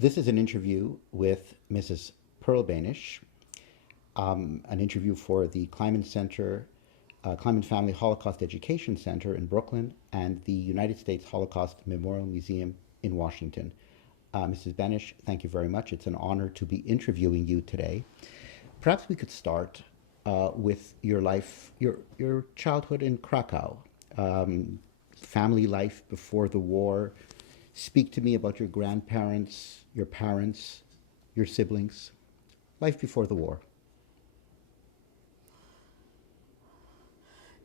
This is an interview with Mrs. Pearl Benisch, an interview for the Kleinman Family Holocaust Education Center in Brooklyn and the United States Holocaust Memorial Museum in Washington. Mrs. Benisch, thank you very much. It's an honor to be interviewing you today. Perhaps we could start with your life, your childhood in Krakow, family life before the war. Speak to me about your grandparents, your parents, your siblings, life before the war.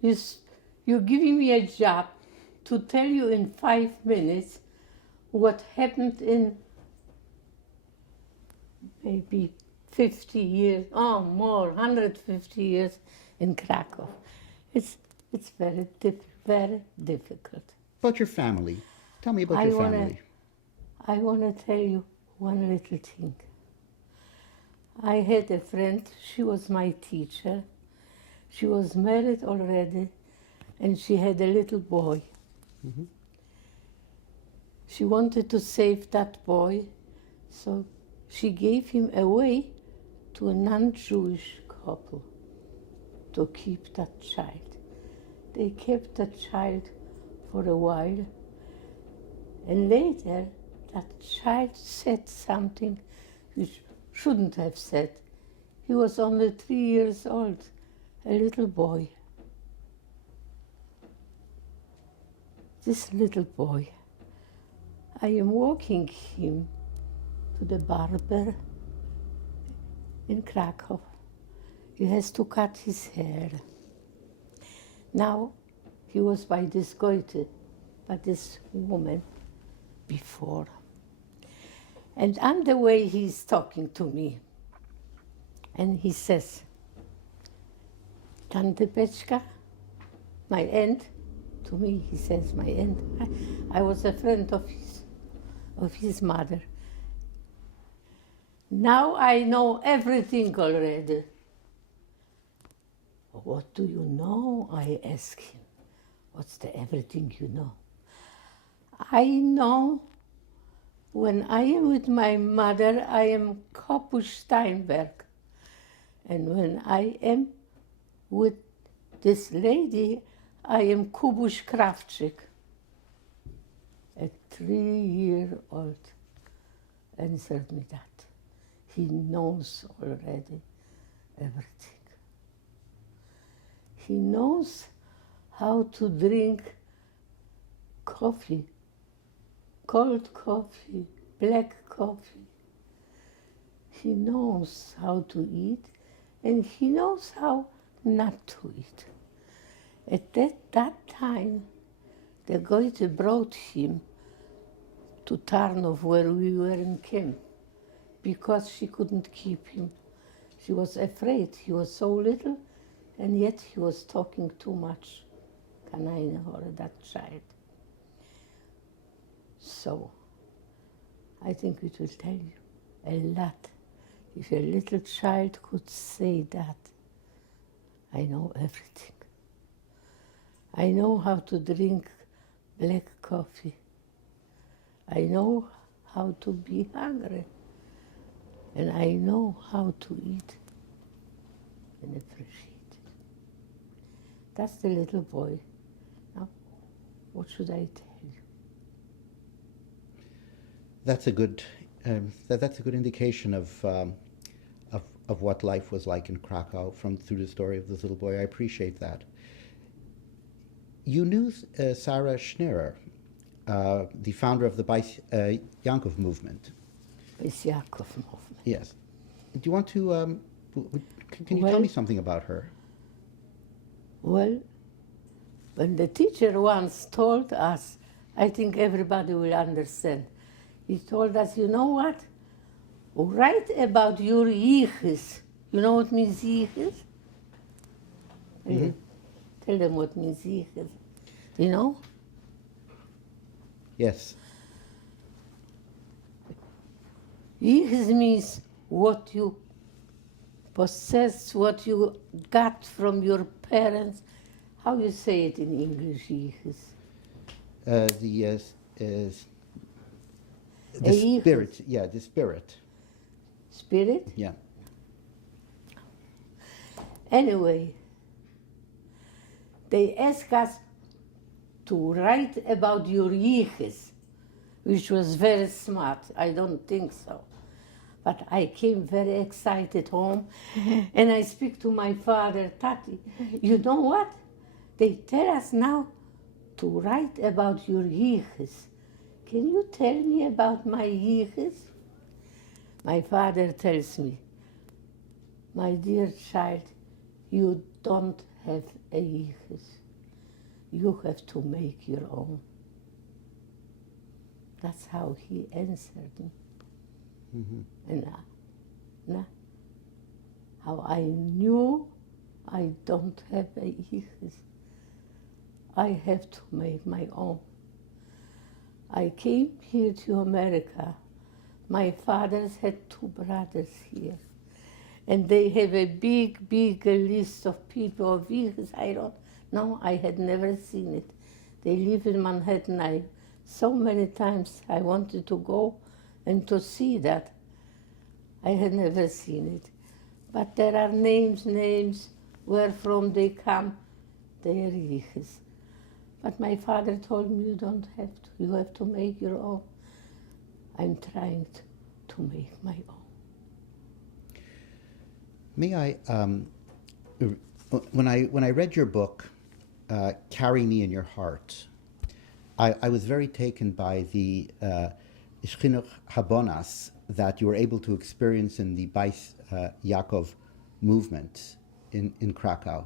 You're giving me a job to tell you in 5 minutes what happened in maybe 50 years, or more, 150 years in Krakow. It's very difficult. About your family. Tell me about your family. I want to tell you one little thing. I had a friend, she was my teacher. She was married already, and she had a little boy. Mm-hmm. She wanted to save that boy, so she gave him away to a non-Jewish couple to keep that child. They kept the child for a while, and later that child said something which shouldn't have said. He was only 3 years old, a little boy. This little boy, I am walking him to the barber in Krakow. He has to cut his hair. Now he was by this gheto, by this woman before. And on the way he's talking to me. And he says, Tante Petschka, my aunt, to me he says my aunt. I was a friend of his mother. Now I know everything already. What do you know? I ask him. What's the everything you know? I know when I am with my mother, I am Kopusch Steinberg. And when I am with this lady, I am Kubusz Krawczyk. A 3-year-old answered me that. He knows already everything. He knows how to drink coffee, cold coffee, black coffee. He knows how to eat, and he knows how not to eat. At that time, the Goethe brought him to Tarnów, where we were in camp, because she couldn't keep him. She was afraid. He was so little, and yet he was talking too much. Or that child. So, I think it will tell you a lot. If a little child could say that, I know everything. I know how to drink black coffee. I know how to be hungry. And I know how to eat and appreciate it. That's the little boy. Now, what should I tell you? That's a good indication of what life was like in Krakow through the story of this little boy. I appreciate that. You knew Sarah Schenirer, the founder of the Bais Yaakov movement. Bais Yaakov movement. Yes. Do you want to? Can you tell me something about her? Well, when the teacher once told us, I think everybody will understand. He told us, you know what? Write about your yichus. You know what means yichus? Mm-hmm. Tell them what means yichus. You know? Yes. Yichus means what you possess, what you got from your parents. How you say it in English, yichus? The spirit, yeah, the spirit. Spirit? Yeah. Anyway, they asked us to write about your yichus, which was very smart. I don't think so. But I came very excited home, and I speak to my father, Tati, you know what? They tell us now to write about your yichus. Can you tell me about my yichus? My father tells me, my dear child, you don't have a yichus. You have to make your own. That's how he answered me. Mm-hmm. And how I knew I don't have a yichus. I have to make my own. I came here to America. My fathers had two brothers here. And they have a big, big list of people of yichus. I don't know, I had never seen it. They live in Manhattan. So many times I wanted to go and to see that. I had never seen it. But there are names, where from they come, they are yichus. But my father told me, you don't have to, you have to make your own. I'm trying to make my own. May I, when I read your book, Carry Me in Your Heart, I was very taken by the Chinuch Habonas that you were able to experience in the Bais Yaakov movement in Krakow.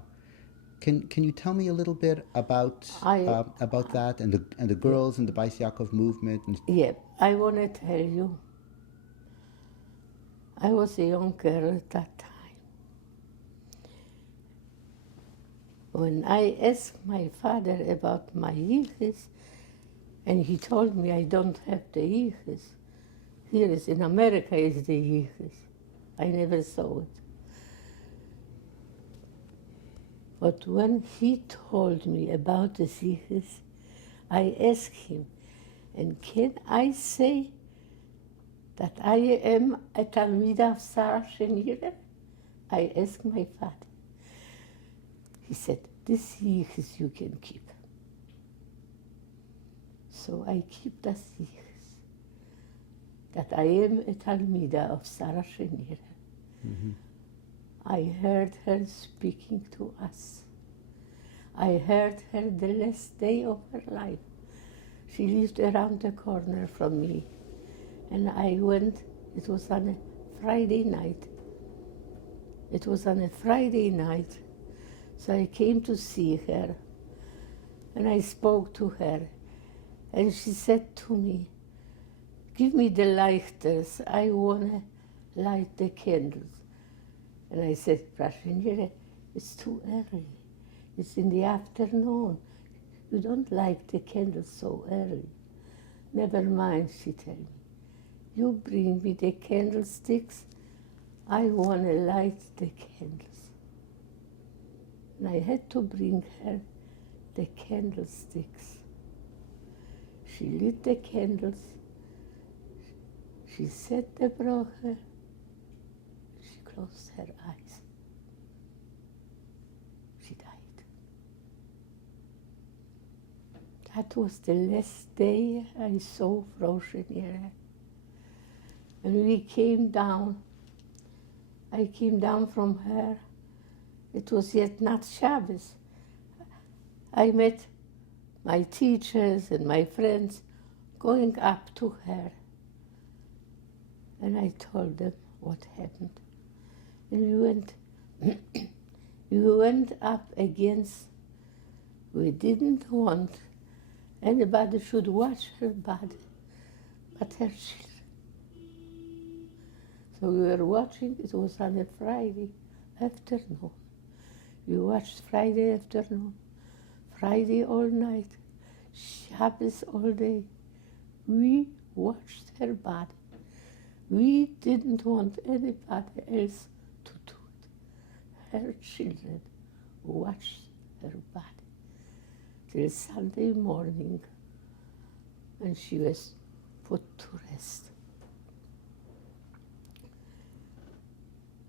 Can you tell me a little bit about that and the girls in the Bais Yaakov movement? Yeah, I want to tell you, I was a young girl at that time. When I asked my father about my yichus, and he told me I don't have the yichus. Here is in America is the yichus. I never saw it. But when he told me about the yichus, I asked him, and can I say that I am a talmidot of Sarah Schenirer? I asked my father. He said, this yichus you can keep. So I keep this yichus, that I am a talmidot of Sarah Schenirer. Mm-hmm. I heard her speaking to us. I heard her the last day of her life. She lived around the corner from me. And I went, it was on a Friday night. It was on a Friday night. So I came to see her. And I spoke to her. And she said to me, give me the lighters. I want to light the candles. And I said, Płaszów, it's too early. It's in the afternoon. You don't light the candles so early. Never mind, she told me. You bring me the candlesticks. I want to light the candles. And I had to bring her the candlesticks. She lit the candles. She said the bracha. She closed her eyes. She died. That was the last day I saw Frau Schenirer. And we came down. I came down from her. It was yet not Shabbos. I met my teachers and my friends going up to her. And I told them what happened. And we went up against, we didn't want anybody should watch her body, but her children. So we were watching, it was on a Friday afternoon. We watched Friday afternoon, Friday all night, Shabbos all day. We watched her body. We didn't want anybody else to do it. Her children watched her body till Sunday morning. And she was put to rest.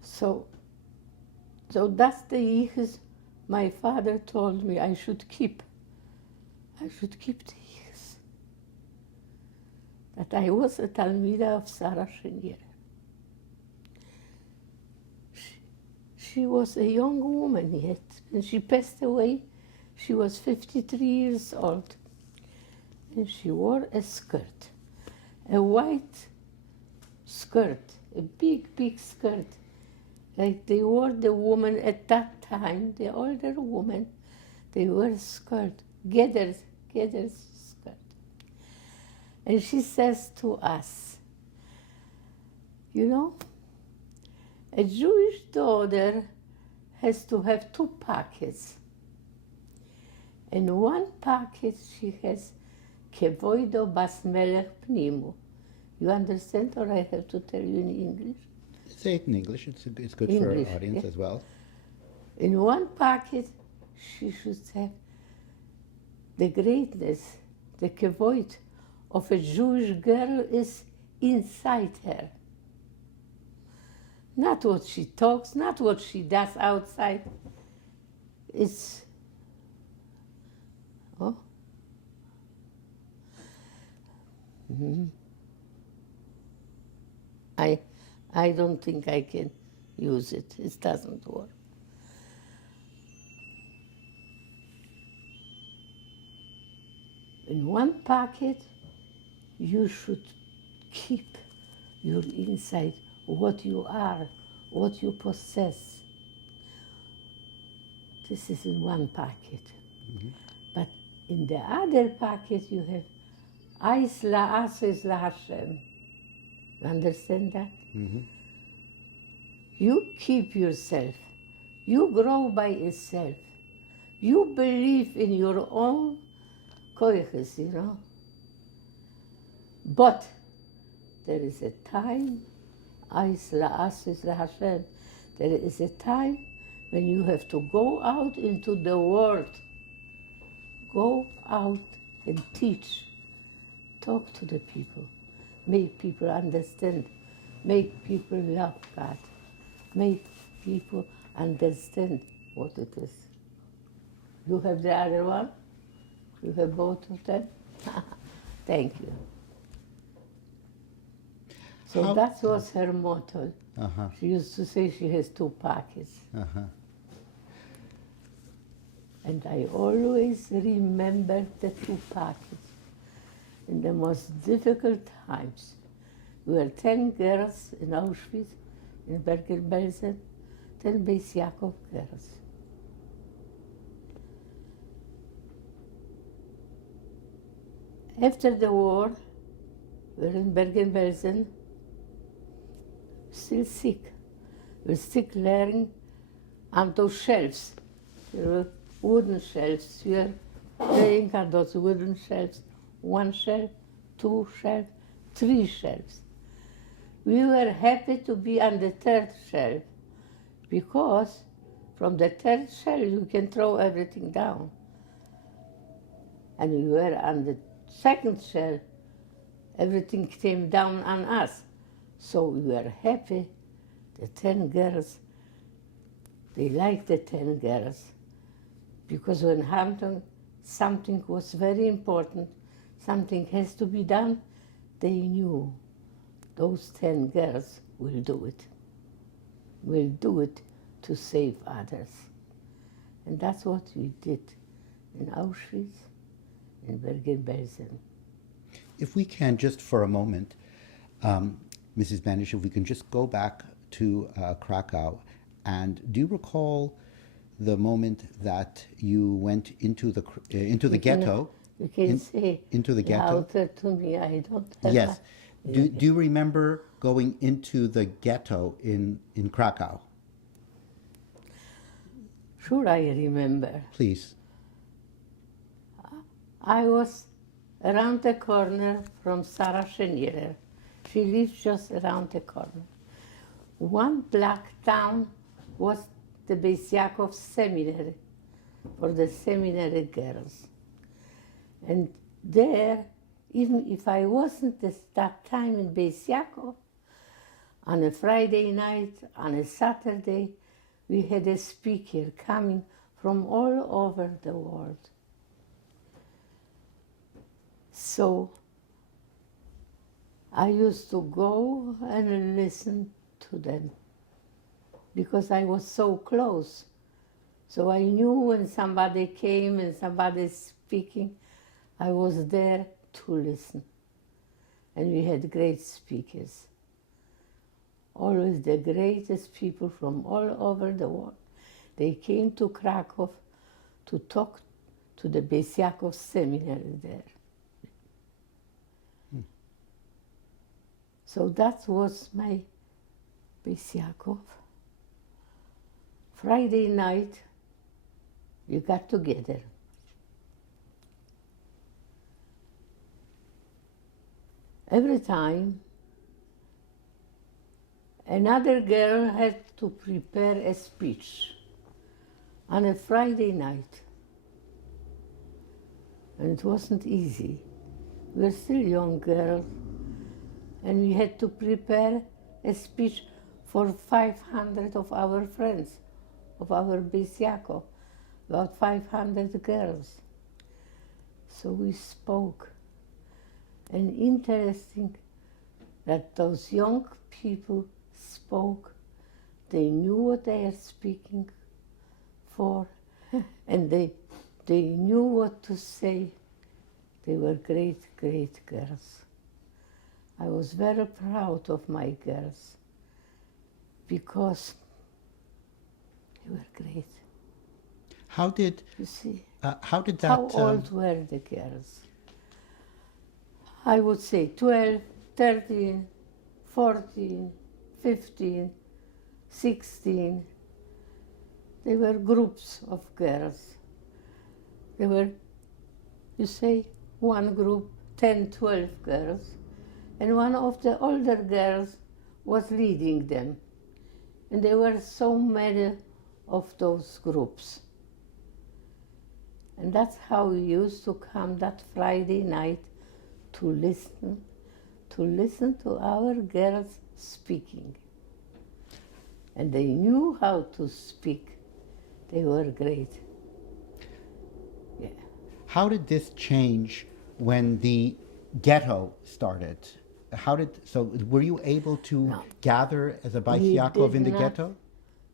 So that's the yichus my father told me I should keep. I should keep the yichus. That I was a talmidot of Sarah Schenirer. She was a young woman yet. When she passed away, she was 53 years old. And she wore a skirt, a white skirt, a big, big skirt, like they wore the woman at that time, the older woman, they wore a skirt, ghetto skirt. And she says to us, you know, a Jewish daughter has to have 2 pockets. In one pocket she has kevoido bas melech pnimu. You understand, or I have to tell you in English? Say it in English. It's good English, for our audience yeah. as well. In one pocket she should have the greatness, the kevoid of a Jewish girl is inside her. Not what she talks, not what she does outside. It's, oh. Mm-hmm. I don't think I can use it. It doesn't work. In one pocket, you should keep your inside, what you are, what you possess. This is in one pocket. Mm-hmm. But in the other pocket, you have Ais la'ases la'Hashem. You understand that? Mm-hmm. You keep yourself. You grow by yourself. You believe in your own koiches, you know. But there is a time, Ais la'ases la'Hashem. There is a time when you have to go out into the world. Go out and teach. Talk to the people. Make people understand. Make people love God. Make people understand what it is. You have the other one? You have both of them? Thank you. So that was her motto. Uh-huh. She used to say she has 2 pockets. Uh-huh. And I always remember the 2 pockets. In the most difficult times, we were 10 girls in Auschwitz, in Bergen-Belsen, 10 Bais Yaakov girls. After the war, we were in Bergen-Belsen, still sick. We were still laying on those shelves. There were wooden shelves. We were laying on those wooden shelves. 1 shelf, 2 shelves, 3 shelves. We were happy to be on the 3rd shelf because from the 3rd shelf you can throw everything down. And we were on the 2nd shelf, everything came down on us. So we were happy. The 10 girls, they liked the 10 girls because when something was very important, something has to be done, they knew those 10 girls will do it. Will do it to save others. And that's what we did in Auschwitz, in Bergen-Belsen. If we can, just for a moment, Mrs. Benisch, if we can just go back to Krakow, and do you recall the moment that you went into the ghetto? You can say into the ghetto. Louder to me. I don't have. Yes. Do you remember going into the ghetto in Krakow? Sure, I remember. Please. I was around the corner from Sarah Schenirer. She lived just around the corner. 1 block down was the Bais Yaakov seminary for the seminary girls. And there, even if I wasn't at that time in Bais Yaakov, on a Friday night, on a Saturday, we had a speaker coming from all over the world. So I used to go and listen to them because I was so close. So I knew when somebody came and somebody speaking, I was there to listen. And we had great speakers. Always the greatest people from all over the world. They came to Krakow to talk to the Bais Yaakov seminary there. So that was my Bais Yaakov. Friday night, we got together. Every time, another girl had to prepare a speech on a Friday night. And it wasn't easy. We were still young girls, and we had to prepare a speech for 500 of our friends, of our Bais Yaakov, about 500 girls. So we spoke. And interesting that those young people spoke. They knew what they are speaking for, and they knew what to say. They were great, great girls. I was very proud of my girls because they were great. How did You see, how did that? how old were the girls? I would say 12, 13, 14, 15, 16. They were groups of girls. They were, you say, one group, 10, 12 girls, and one of the older girls was leading them. And there were so many of those groups. And that's how we used to come that Friday night to listen to our girls speaking. And they knew how to speak. They were great. Yeah. How did this change when the ghetto started? So were you able to No. gather as a Bais We Yaakov in did the not. ghetto?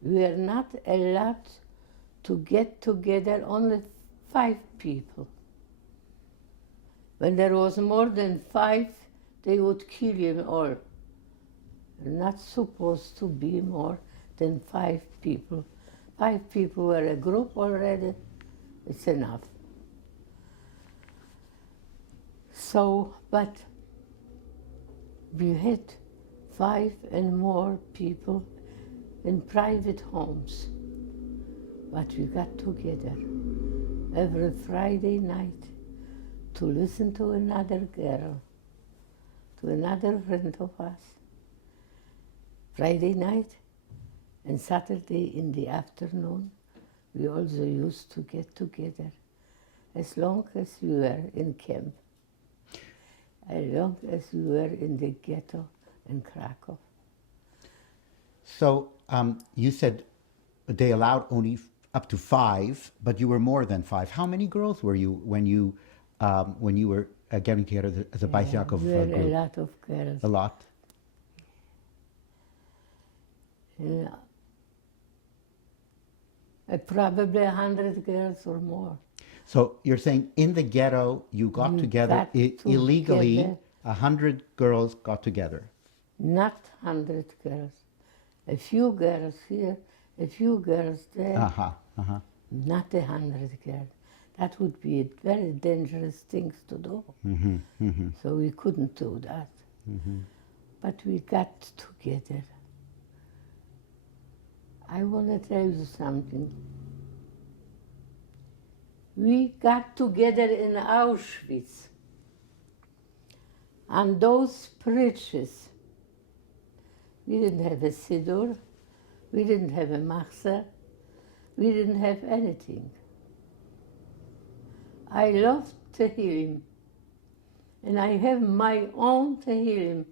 We were not allowed to get together, only 5 people. When there was more than 5, they would kill you all. Not supposed to be more than 5 people. 5 people were a group already, it's enough. So, but we had 5 and more people in private homes. But we got together every Friday night to listen to another girl, to another friend of us. Friday night and Saturday in the afternoon, we also used to get together as long as we were in camp, as long as we were in the ghetto in Krakow. So you said they allowed only up to 5, but you were more than 5. How many girls were you when you were getting together as a Bais Yaakov We were group? a lot of girls. A lot. Yeah. Probably 100 girls or more. So you're saying in the ghetto you got We together got illegally. together. 100 girls got together. Not 100 girls. A few girls here, a few girls there. Not 100 girls. That would be very dangerous things to do. So we couldn't do that. But we got together. I want to tell you something. We got together in Auschwitz. On those bridges, we didn't have a siddur, we didn't have a machzer, we didn't have anything. I loved Tehillim. And I have my own Tehillim,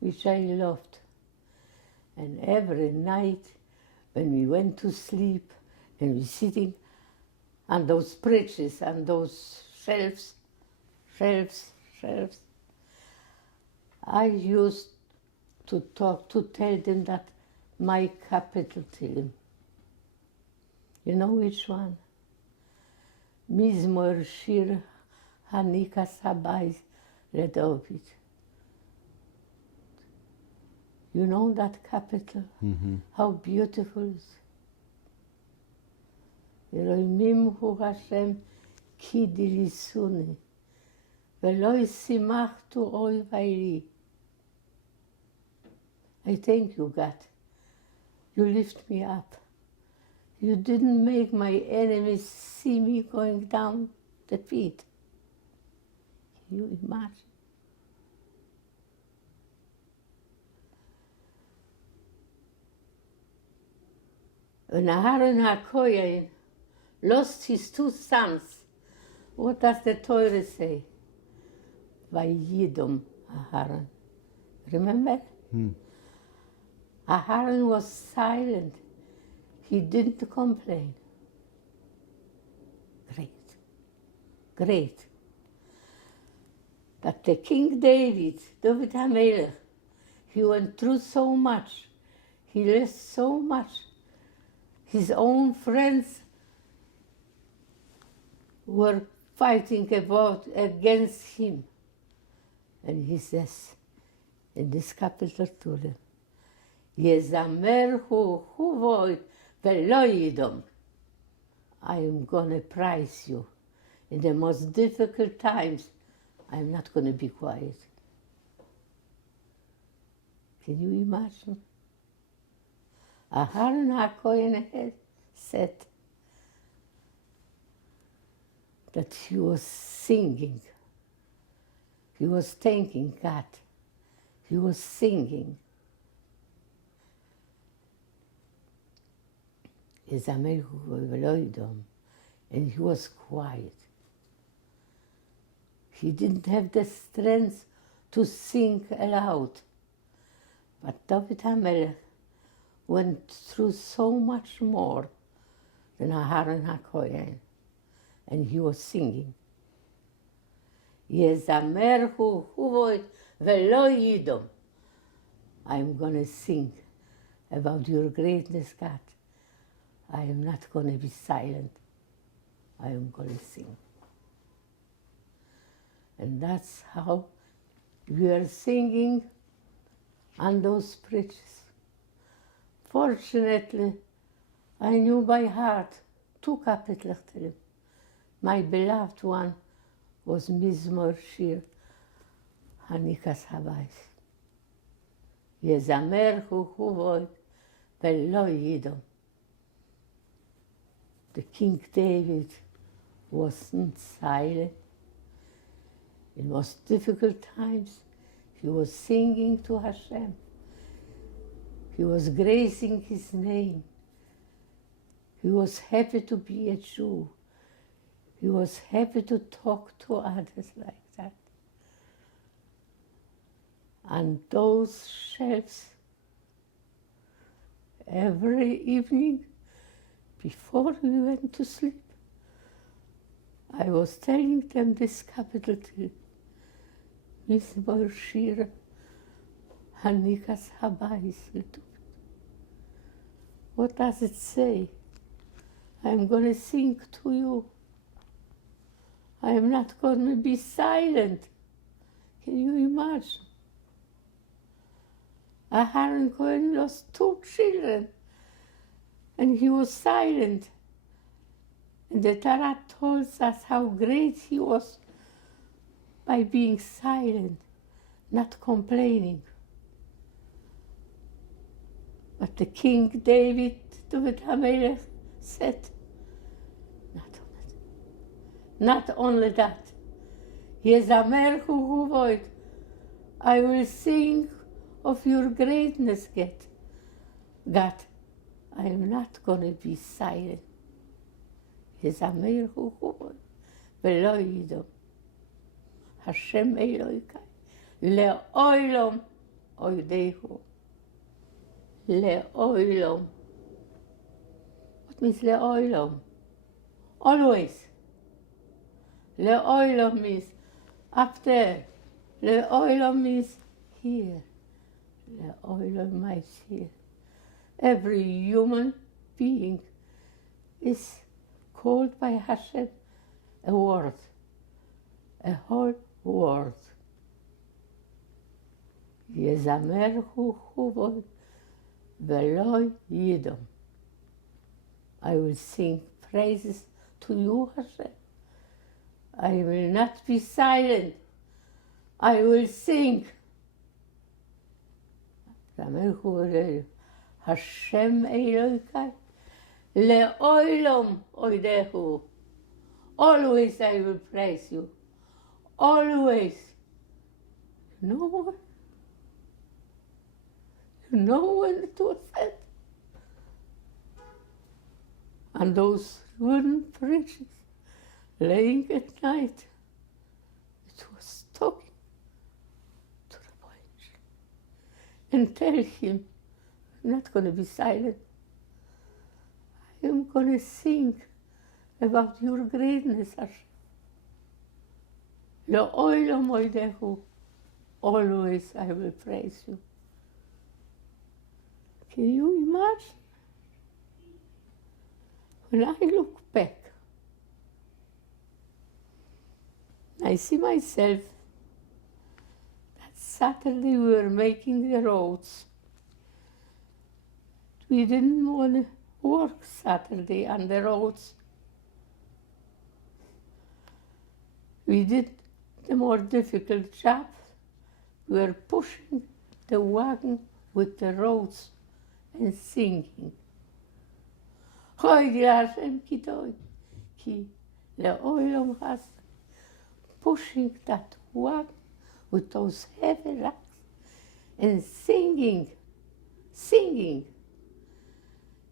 which I loved. And every night when we went to sleep and we sitting on those bridges, on those shelves, I used to tell them that my capital Tehillim. You know which one? Mizmor Shir Hanikas Habayis Ledovid. You know that capital? Mm-hmm. How beautiful it is. Elohim hu Hashem ki dilisuni, velo simachtu oy vayli. I thank you, God. You lift me up. You didn't make my enemies see me going down the pit. Can you imagine? When Aharon HaKohen lost his two sons, what does the Torah say? Vayidom Aharon. Remember? Aharon was silent. He didn't complain. Great. But the King David HaMelech, he went through so much. He lost so much. His own friends were fighting against him. And he says in this capital to them, Yezamer hu void velo yidom. I am going to praise you. In the most difficult times, I'm not going to be quiet. Can you imagine? Aharon HaKohen had said that he was singing. He was thanking God. He was singing. And he was quiet. He didn't have the strength to sing aloud. But David HaMelech went through so much more than Aharon HaKohen, and he was singing. Yezamer hu void velo yidom. I'm going to sing about your greatness, God. I am not going to be silent. I am going to sing. And that's how we are singing on those bridges. Fortunately, I knew by heart two capital Tehillim. My beloved one was Mizmor Shir Hanikas Habayis. Yezamer hu void velo yidom. The King David wasn't silent. In most difficult times, he was singing to Hashem. He was gracing his name. He was happy to be a Jew. He was happy to talk to others like that. On those shelves, every evening, before we went to sleep, I was telling them this capital Tehillim, Mizmor Shir Hanikas Habayis. What does it say? I'm going to sing to you. I am not going to be silent. Can you imagine? Aharon Cohen lost two children, and he was silent. And the Torah tells us how great he was by being silent, not complaining. But the King David HaMelech said, not only that, Yezamer hu void, I will sing of your greatness, God. I am not going to be silent. Yezamer hu void velo yidom. Hashem Elokai, le'olam oidehu. Le'olam. What means le'olam? Always. Le'olam means up there. Le'olam means here. Le'olam means here. Every human being is called by Hashem a word, a whole word. Yezamer hu chuvod v'lo yidom. I will sing praises to you, Hashem. I will not be silent. I will sing. Yezamer hu v'lo Hashem Elokai le'olam oidehu. Always I will praise you. Always. You know what? You know when it was said? And those wooden bridges, laying at night, it was talking to the boy and tell him, I'm not going to be silent. I am going to sing about your greatness, Hashem. Le'olam oidehu. Always I will praise you. Can you imagine? When I look back, I see myself that Saturday we were making the roads. We didn't want to work Saturday on the roads. We did the more difficult job. We were pushing the wagon with the roads and singing. Hoy Hashem kitoi, ki le'olam has, pushing that wagon with those heavy rocks and singing.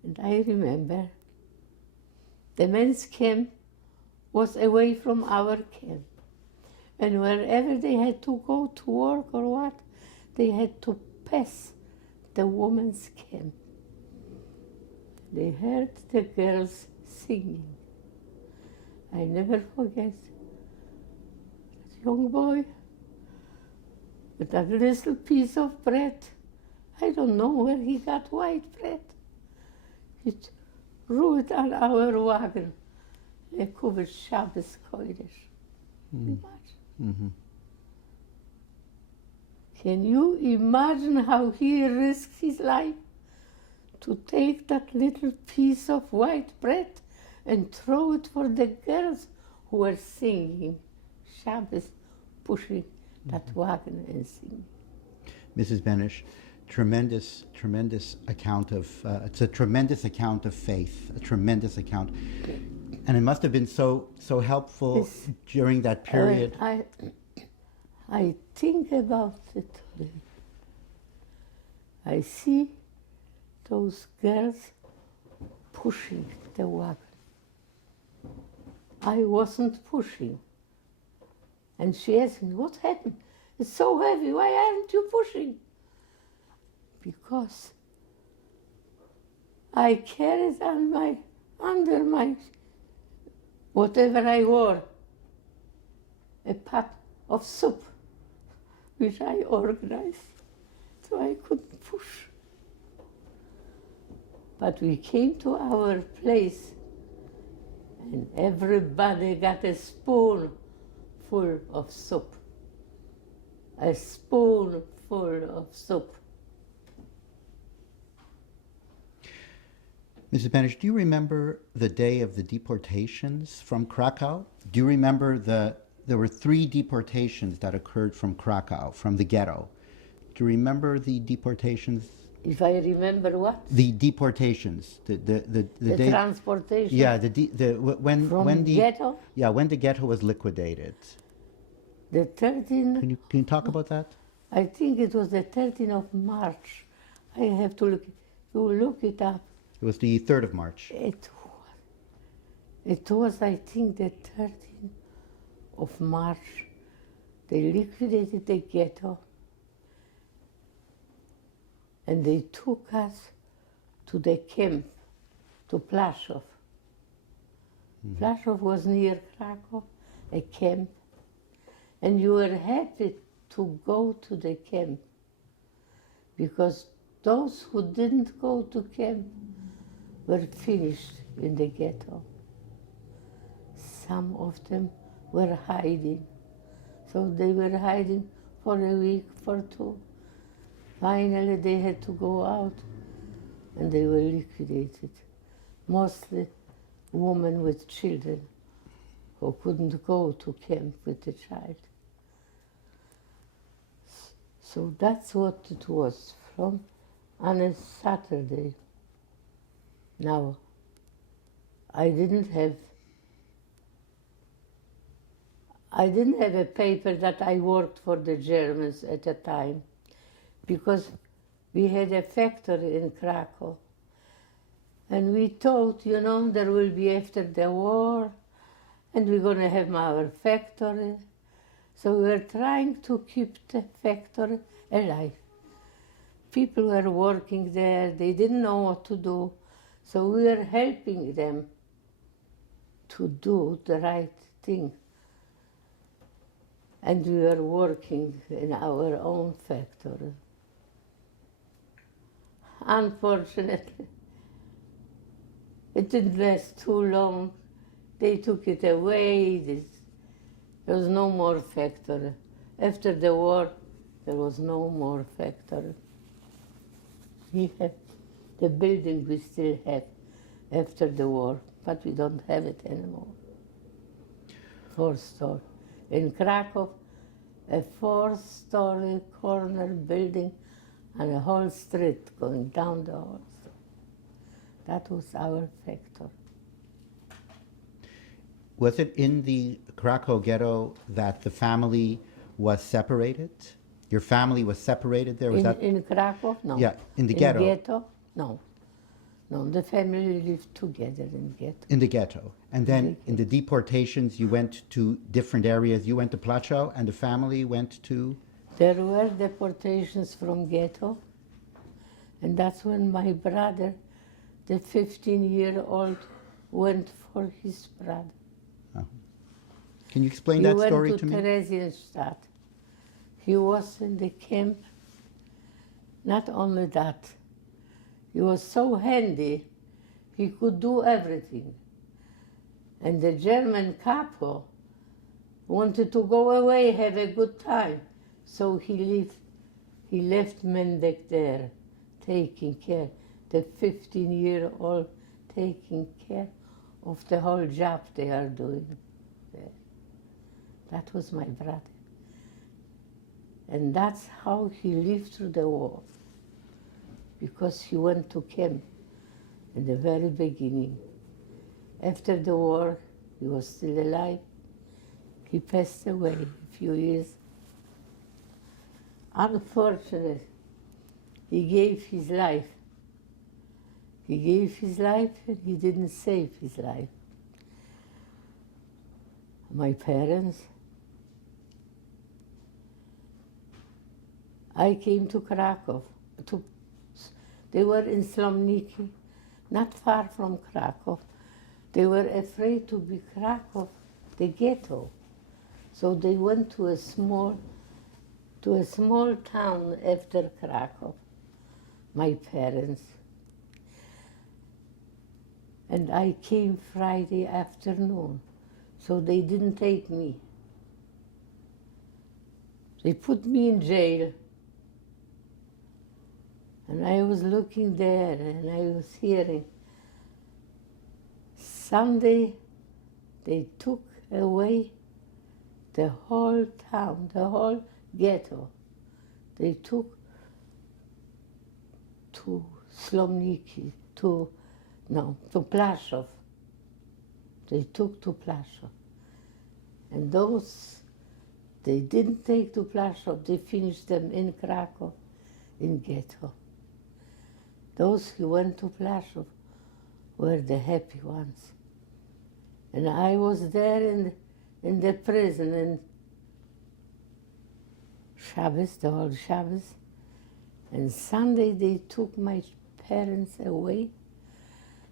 And I remember the men's camp was away from our camp. And wherever they had to go to work or what, they had to pass the women's camp. They heard the girls singing. I never forget that young boy with that little piece of bread. I don't know where he got white bread. He threw it on our wagon. Lekubel Shabbos Kodesh. Mm-hmm. Can you imagine how he risked his life to take that little piece of white bread and throw it for the girls who were singing Shabbos, pushing that wagon and singing? Mrs. Benisch, tremendous account of, it's a tremendous account of faith, a tremendous account. And it must have been so helpful during that period. I think about it today. I see those girls pushing the wagon. I wasn't pushing. And she asked me, what happened? It's so heavy, why aren't you pushing? Because I carried under my whatever I wore, a pot of soup, which I organized, so I couldn't push. But we came to our place, and everybody got a spoon full of soup. A spoon full of soup. Mrs. Benisch, do you remember the day of the deportations from Krakow? Do you remember there were 3 deportations that occurred from Krakow, from the ghetto? Do you remember the deportations? If I remember what? The deportations, the day, transportation. Yeah, when the ghetto. Yeah, when the ghetto was liquidated. The 13th. Can you talk about that? I think it was the 13th of March. I have to look it up. It was the 3rd of March. It was, I think, the 13th of March. They liquidated the ghetto, and they took us to the camp, to Plaszow. Plaszow was near Krakow, a camp, and you were happy to go to the camp, because those who didn't go to camp were finished in the ghetto. Some of them were hiding. So they were hiding for a week, for two. Finally, they had to go out, and they were liquidated. Mostly women with children who couldn't go to camp with the child. So that's what it was from on a Saturday. Now, I didn't have a paper that I worked for the Germans at the time, because we had a factory in Krakow. And we thought, there will be after the war, and we're going to have our factory. So we were trying to keep the factory alive. People were working there, they didn't know what to do, so we were helping them to do the right thing. And we were working in our own factory. Unfortunately, it didn't last too long. They took it away. There was no more factory. After the war, there was no more factory. We have the building we still have after the war, but we don't have it anymore. 4-story. In Krakow, a 4-story corner building and a whole street going down the whole street. That was our factory. Was it in the Krakow ghetto that the family was separated? Your family was separated there? Was in Krakow? No. Yeah, in the ghetto. In the ghetto? No. No, the family lived together in the ghetto. In the ghetto. And then in the deportations, you went to different areas. You went to Plaszow, and the family went to? There were deportations from ghetto, and that's when my brother, the 15-year-old, went for his brother. Oh. Can you explain that story to me? He went to Theresienstadt. He was in the camp. Not only that, he was so handy, he could do everything. And the German capo wanted to go away, have a good time. So he left Mendek there, taking care, the 15-year-old taking care of the whole job they are doing there. That was my brother. And that's how he lived through the war, because he went to camp in the very beginning. After the war, he was still alive. He passed away a few years. Unfortunately, he gave his life. He gave his life and he didn't save his life. My parents, I came to Krakow. They were in Slomniki, not far from Krakow. They were afraid to be Krakow, the ghetto. So they went to a small town after Krakow, my parents. And I came Friday afternoon, so they didn't take me. They put me in jail. And I was looking there and I was hearing. Sunday, they took away the whole town, the whole ghetto. They took to Slomniki, to Plaszow. They took to Plaszow. And those they didn't take to Plaszow, they finished them in Krakow, in ghetto. Those who went to Plaszow were the happy ones. And I was there in the prison, and Shabbos, the whole Shabbos. And Sunday they took my parents away,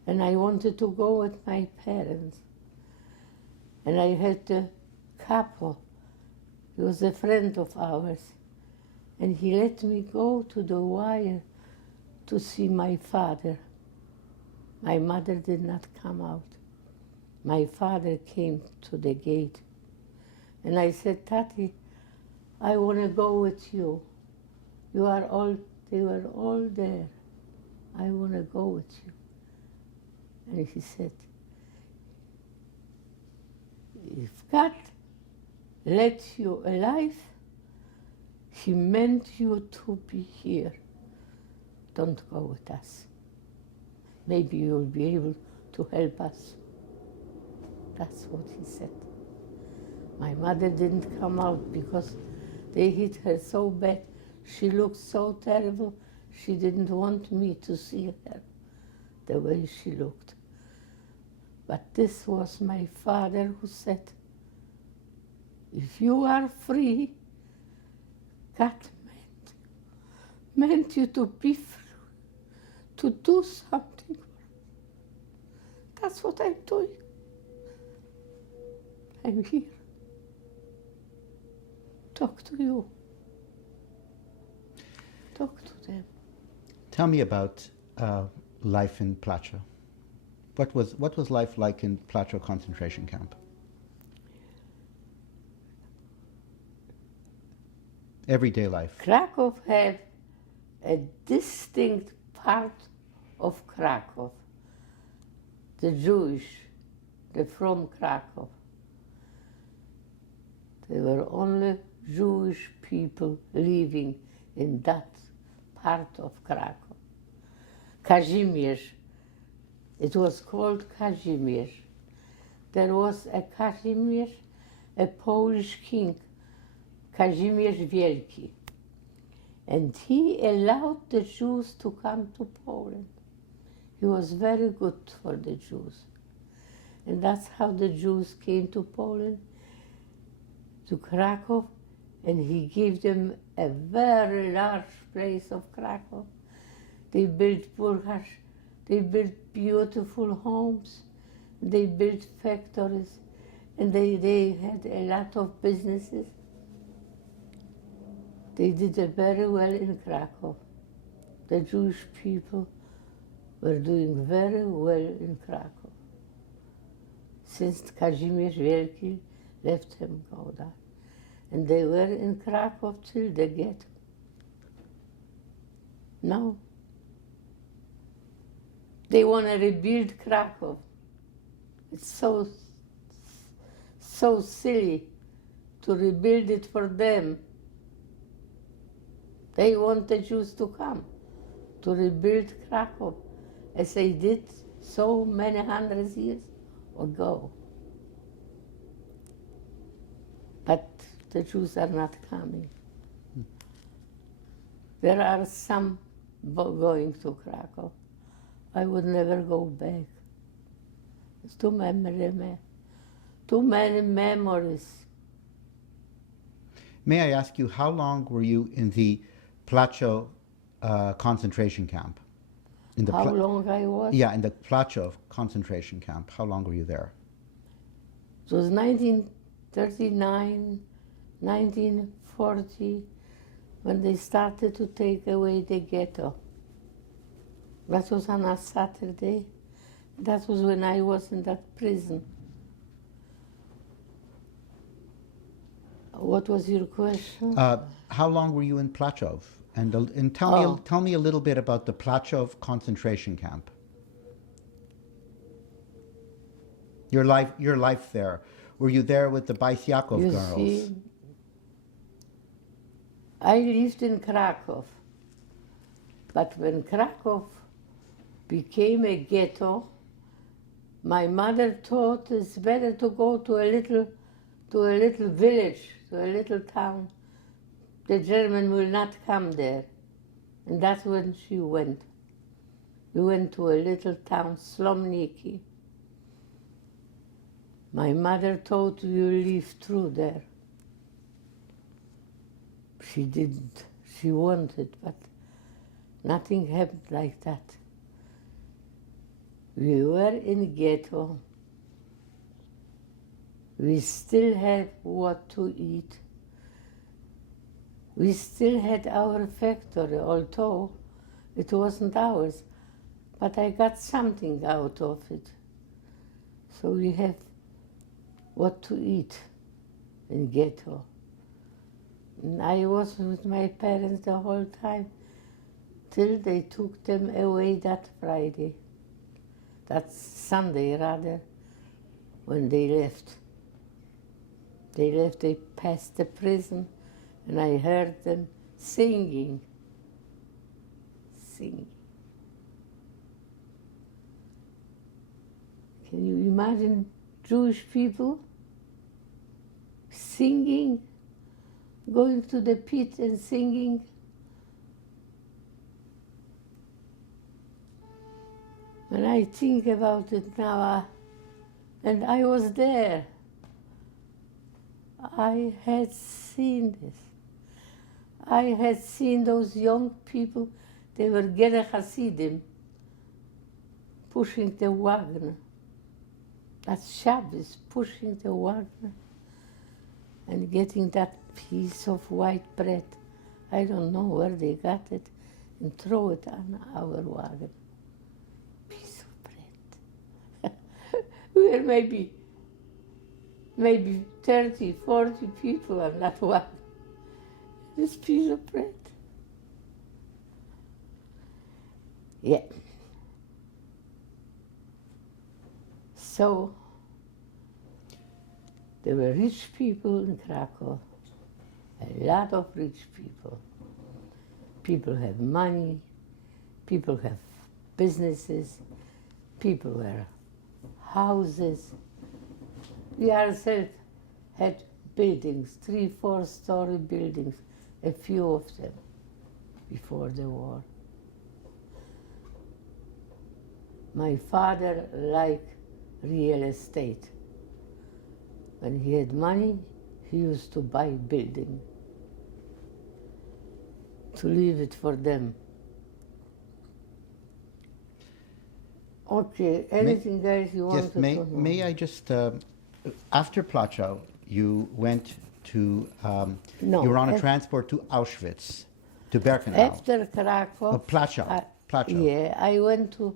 and I wanted to go with my parents. And I had a couple. He was a friend of ours. And he let me go to the wire to see my father. My mother did not come out. My father came to the gate. And I said, Tati, I want to go with you. They were all there. I want to go with you. And he said, if God let you alive, He meant you to be here. Don't go with us. Maybe you'll be able to help us. That's what he said. My mother didn't come out because they hit her so bad. She looked so terrible. She didn't want me to see her the way she looked. But this was my father who said, if you are free, God meant you to be free, to do something. That's what I'm doing. I'm here. Talk to you. Talk to them. Tell me about life in Plaszow. What was life like in Plaszow concentration camp? Everyday life. Krakow have a distinct part of Krakow, the Jewish, the from Krakow. There were only Jewish people living in that part of Krakow. Kazimierz, it was called Kazimierz. There was a Kazimierz, a Polish king, Kazimierz Wielki. And he allowed the Jews to come to Poland. He was very good for the Jews. And that's how the Jews came to Poland, to Krakow, and he gave them a very large place of Krakow. They built burgers, they built beautiful homes, they built factories, and they had a lot of businesses. They did it very well in Krakow. The Jewish people were doing very well in Krakow. Since Kazimierz Wielki left him go there. And they were in Krakow till the ghetto. Now, they want to rebuild Krakow. It's so silly to rebuild it for them. They want the Jews to come to rebuild Krakow, as they did so many hundreds years ago. But the Jews are not coming. There are some going to Krakow. I would never go back. It's too many memories. May I ask you, how long were you in the Plaszow concentration camp? How long I was? Yeah, in the Plaszow concentration camp. How long were you there? It was 1939, 1940, when they started to take away the ghetto. That was on a Saturday. That was when I was in that prison. What was your question? How long were you in Plaszow? And tell me a little bit about the Plaszow concentration camp. Your life there. Were you there with the Bais Yaakov girls? See, I lived in Krakow, but when Krakow became a ghetto, my mother thought it's better to go to a little village, to a little town. The German will not come there. And that's when she went. We went to a little town, Slomniki. My mother thought you live through there. She didn't. She wanted, but nothing happened like that. We were in ghetto. We still had what to eat. We still had our factory, although it wasn't ours. But I got something out of it. So we have what to eat in ghetto. And I was with my parents the whole time till they took them away that Friday. That Sunday, rather, when they left. They left, they passed the prison, and I heard them singing. Singing. Can you imagine Jewish people singing, going to the pit and singing? When I think about it now, and I was there, I had seen this. I had seen those young people, they were Gere Hasidim, pushing the wagon. That Shabbos, pushing the wagon and getting that piece of white bread. I don't know where they got it, and throw it on our wagon. Piece of bread. We were maybe 30, 40 people on that wagon. This piece of bread. Yeah. So, there were rich people in Krakow, a lot of rich people. People have money, people have businesses, people have houses. We ourselves had buildings, 3, 4-story buildings, a few of them before the war. My father liked real estate. When he had money, he used to buy building to leave it for them. Okay, anything else you wanted to know? May I just, after Plaszow, you went to, No, you were on a transport to Auschwitz, to Birkenau. After Krakow, Plaszow. Plaszow. yeah, I went to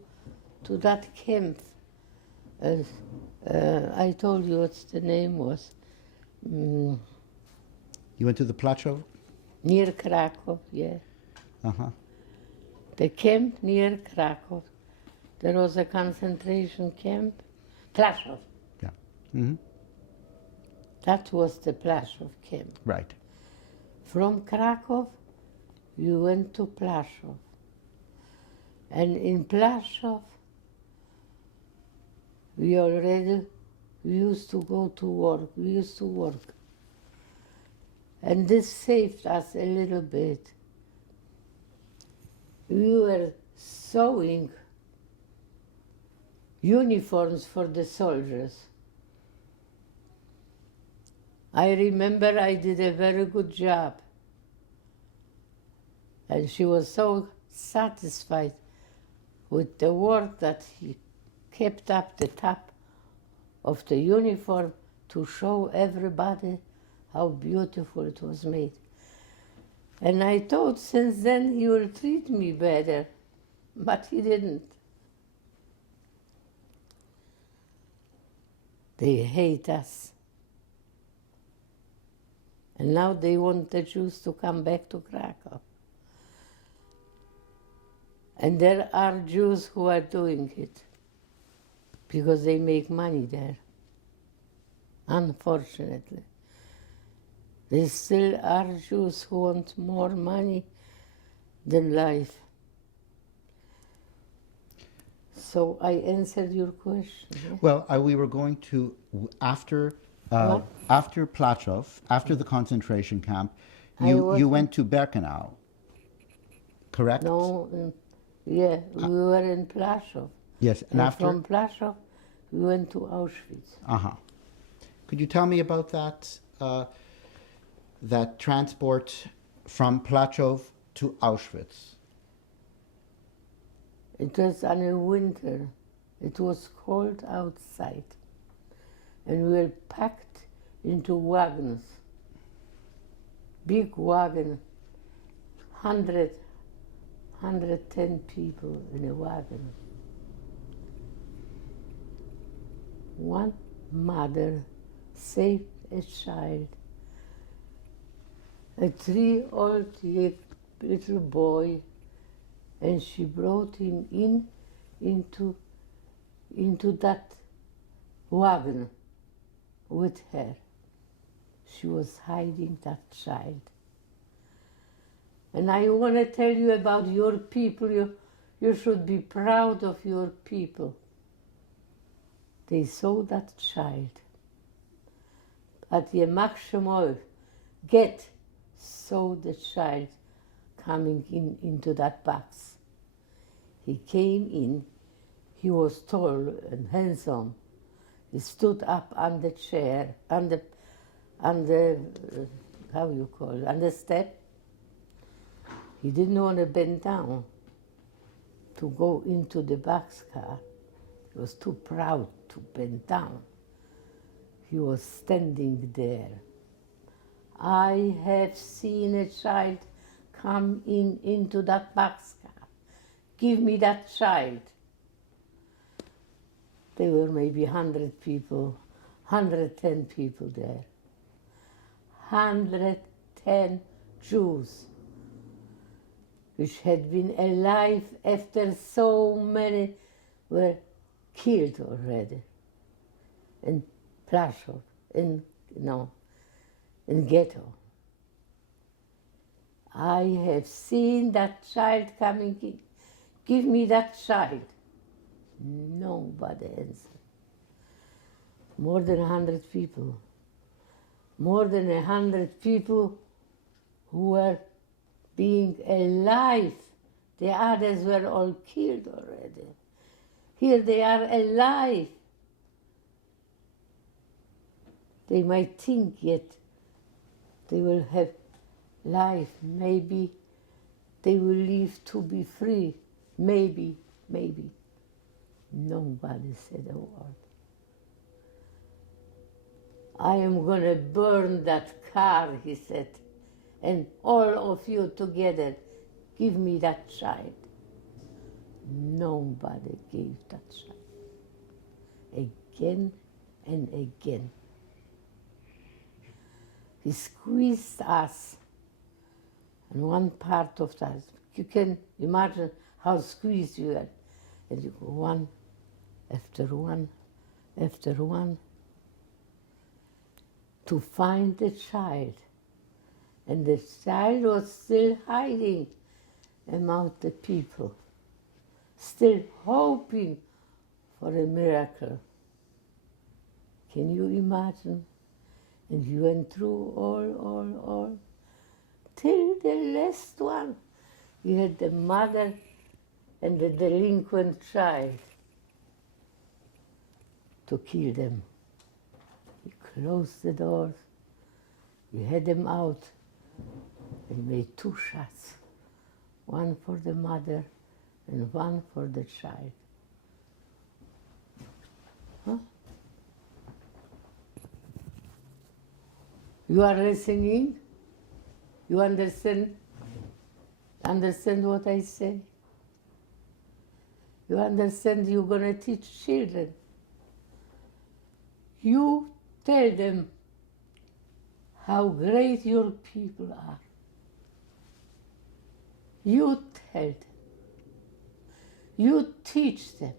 that camp. I told you what the name was. You went to the Plaszow? Near Krakow, yeah. Uh-huh. The camp near Krakow. There was a concentration camp, Plaszow. Yeah. Mm-hmm. That was the Plaszow camp. Right. From Krakow, you went to Plaszow. And in Plaszow, we used to go to work. We used to work. And this saved us a little bit. We were sewing uniforms for the soldiers. I remember I did a very good job. And she was so satisfied with the work that he kept up the top of the uniform to show everybody how beautiful it was made. And I thought since then he will treat me better, but he didn't. They hate us. And now they want the Jews to come back to Krakow. And there are Jews who are doing it because they make money there, unfortunately. There still are Jews who want more money than life. So I answered your question. Yeah? Well, we were going to, after Plaszow, after the concentration camp, you went to Birkenau, correct? No, yeah, we were in Plaszow. Yes, and after? From Plaszow, we went to Auschwitz. Uh-huh. Could you tell me about that, that transport from Plaszow to Auschwitz. It was in a winter. It was cold outside. And we were packed into wagons. Big wagon, 110 people in a wagon. One mother saved a child, a 3-year-old little boy, and she brought him into that wagon with her. She was hiding that child. And I want to tell you about your people. You should be proud of your people. They saw that child. At Yemach Shemoy, Get saw the child coming into that box. He came in. He was tall and handsome. He stood up on the chair, on the how you call it, on the step. He didn't want to bend down to go into the boxcar. He was too proud to bend down. He was standing there. I have seen a child come into that boxcar. Give me that child. There were maybe 100 people, 110 people there. 110 Jews, which had been alive after so many were killed already. In Plaszow, in ghetto. I have seen that child coming in. Give me that child. Nobody answered. More than 100 people. More than 100 people who were being alive. The others were all killed already. Here they are alive. They might think yet they will have life. Maybe they will live to be free. Maybe. Nobody said a word. I am going to burn that car, he said, and all of you together, give me that child. Nobody gave that child. Again and again. He squeezed us, and one part of that, you can imagine how squeezed you are. And you go one after one after one to find the child. And the child was still hiding among the people, still hoping for a miracle. Can you imagine? And you went through all, till the last one. You had the mother and the delinquent child to kill them. You closed the doors, you had them out, and made 2 shots, one for the mother and one for the child. Huh? You are listening? You understand? Understand what I say? You understand you're going to teach children. You tell them how great your people are. You tell them. You teach them.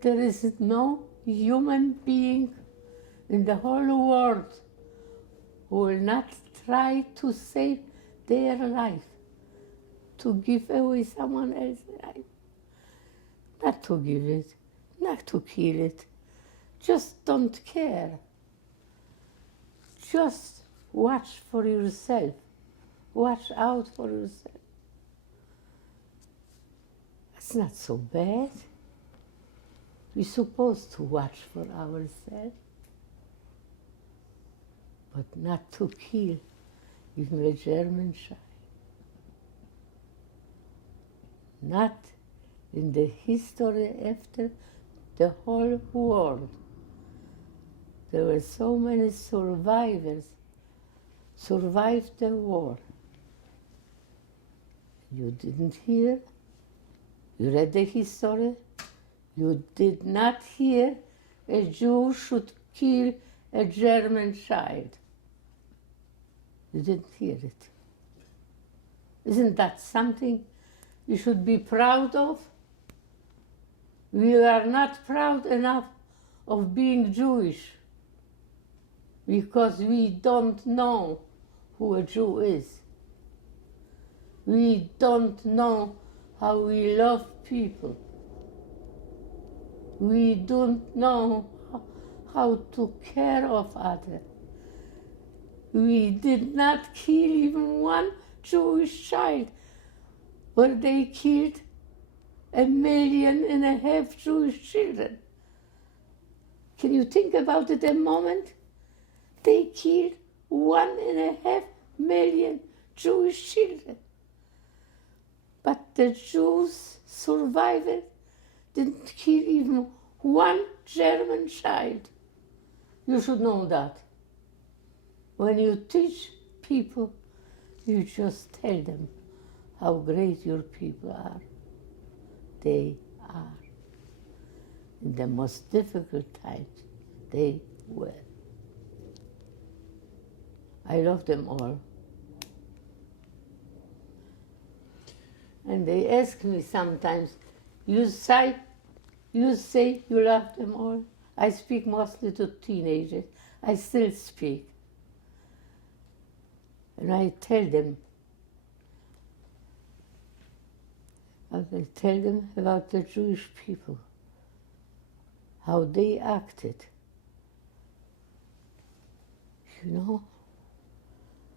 There is no human being in the whole world who will not try to save their life, to give away someone else's life. Not to give it, not to kill it. Just don't care. Just watch for yourself. Watch out for yourself. It's not so bad. We're supposed to watch for ourselves, but not to kill even a German child. Not in the history after the whole world. There were so many survivors, survived the war. You didn't hear, you read the history, you did not hear a Jew should kill a German child. You didn't hear it. Isn't that something you should be proud of? We are not proud enough of being Jewish because we don't know who a Jew is. We don't know how we love people. We don't know how to care of others. We did not kill even one Jewish child, where they killed 1.5 million Jewish children. Can you think about it a moment? They killed 1.5 million Jewish children. But the Jews survived, didn't kill even one German child. You should know that. When you teach people, you just tell them how great your people are. They are. In the most difficult times, they were. I love them all. And they ask me sometimes, you say you love them all? I speak mostly to teenagers. I still speak. And I tell them about the Jewish people, how they acted. You know,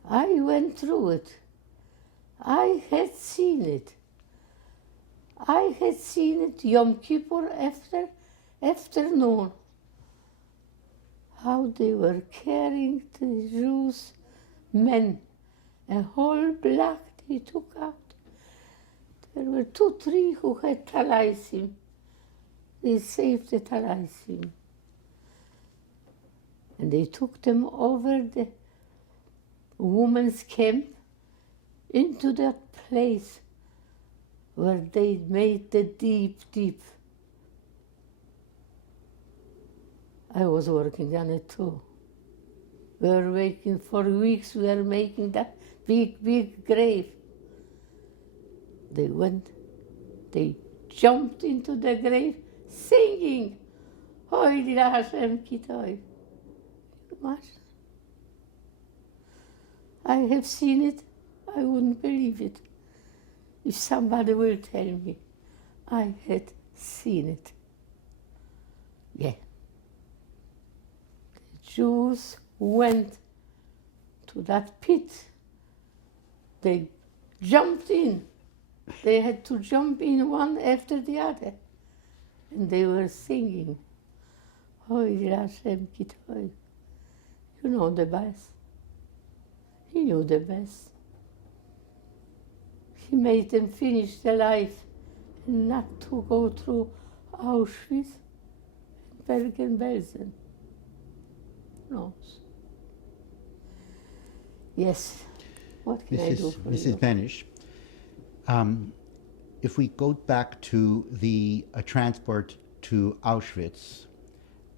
I went through it. I had seen it. I had seen it Yom Kippur afternoon, how they were carrying the Jews, men, a whole block they took out. There were 2, 3 who had talaisim. They saved the talaisim. And they took them over the women's camp into that place where they made the deep. I was working on it too. We were working for weeks, we were making that big grave. They jumped into the grave singing, Hoy Dila Hashem Kitoi. Imagine. I have seen it, I wouldn't believe it. If somebody will tell me, I had seen it. Yeah. The Jews went to that pit. They jumped in. They had to jump in one after the other. And they were singing, Hoy Hashem Kitoi. You know the best. He knew the best. He made them finish their life and not to go through Auschwitz and Bergen-Belsen. No. Yes. What can I do for Mrs. you? Benisch, if we go back to the transport to Auschwitz,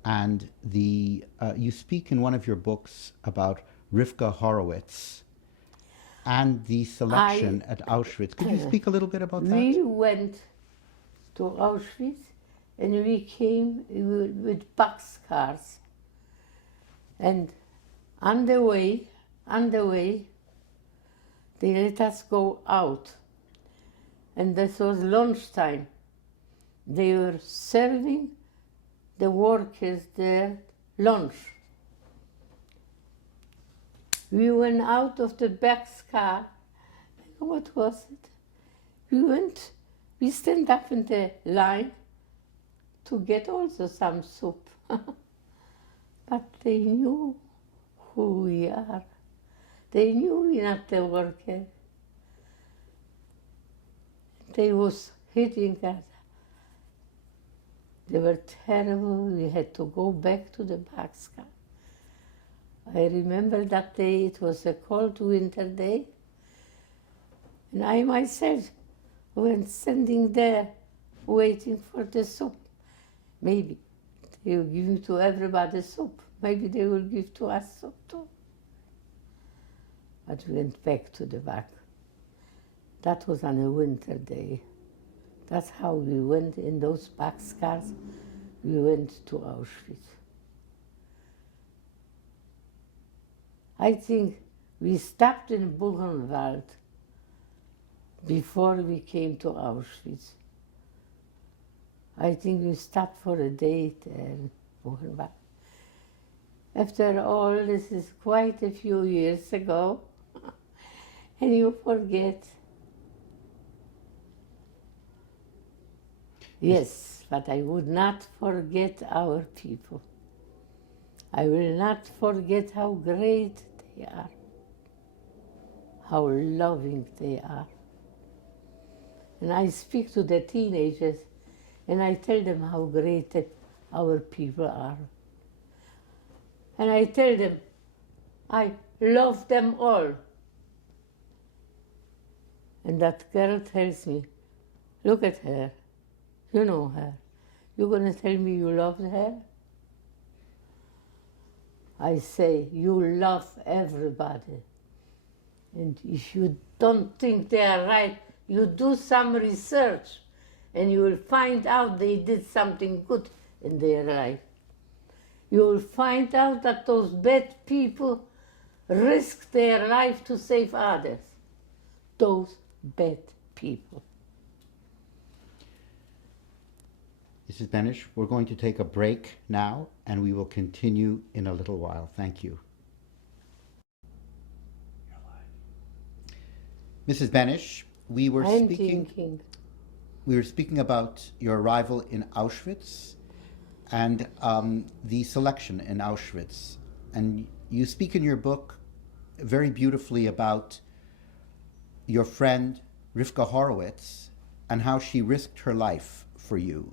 and you speak in one of your books about Rivka Horowitz and the selection at Auschwitz. Could you speak a little bit about that? We went to Auschwitz and we came with boxcars. And on the way, they let us go out. And this was lunchtime. They were serving the workers their lunch. We went out of the boxcar. What was it? We stand up in the line to get also some soup. But they knew who we are. They knew we not the worker. They was hitting us. They were terrible. We had to go back to the boxcar. I remember that day, it was a cold winter day, and I myself went standing there waiting for the soup. Maybe they will give to everybody soup. Maybe they will give to us soup too. But we went back to the back. That was on a winter day. That's how we went in those boxcars. We went to Auschwitz. I think we stopped in Buchenwald before we came to Auschwitz. I think we stopped for a day there in Buchenwald. After all, this is quite a few years ago, and you forget. Yes, but I would not forget our people. I will not forget how great they are, how loving they are. And I speak to the teenagers and I tell them how great our people are. And I tell them, I love them all. And that girl tells me, look at her, you know her. You're going to tell me you love her? I say, you love everybody. And if you don't think they are right, you do some research and you will find out they did something good in their life. You will find out that those bad people risked their life to save others. Those bad people. Mrs. Benisch, we're going to take a break now, and we will continue in a little while. Thank you. Mrs. Benisch, we were speaking about your arrival in Auschwitz and the selection in Auschwitz. And you speak in your book very beautifully about your friend Rivka Horowitz and how she risked her life for you.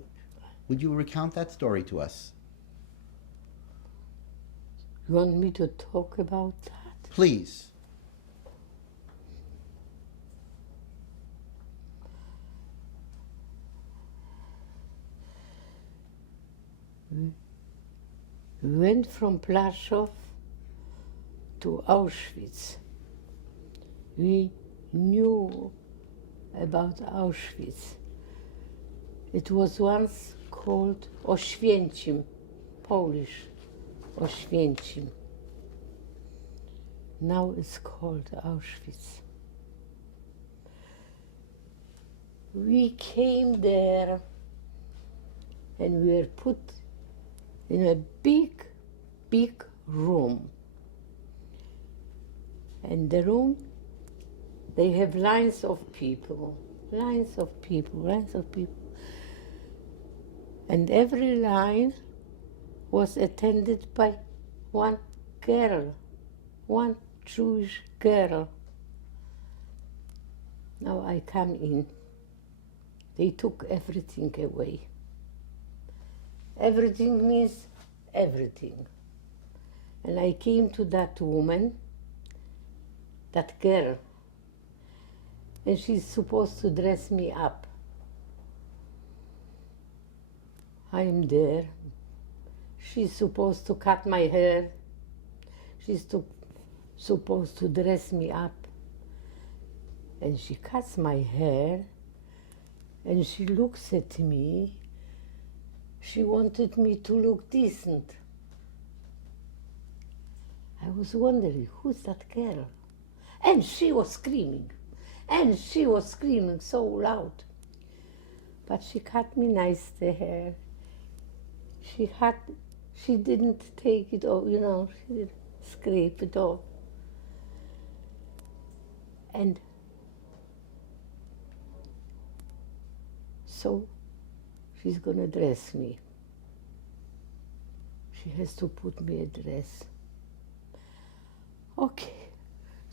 Would you recount that story to us? You want me to talk about that? Please. We went from Plaszow to Auschwitz. We knew about Auschwitz. It was once called Oświęcim, Polish, Oświęcim. Now it's called Auschwitz. We came there and we were put in a big, big room. And the room, they have lines of people, lines of people, lines of people. And every line was attended by one girl, one Jewish girl. Now I come in. They took everything away. Everything means everything. And I came to that woman, that girl, and she's supposed to dress me up. I'm there. She's supposed to cut my hair. She's supposed to dress me up. And she cuts my hair, and she looks at me. She wanted me to look decent. I was wondering, who's that girl? And she was screaming. And she was screaming so loud. But she cut me nice, the hair. She didn't take it off, you know, she didn't scrape it off. And so she's gonna dress me. She has to put me a dress. Okay,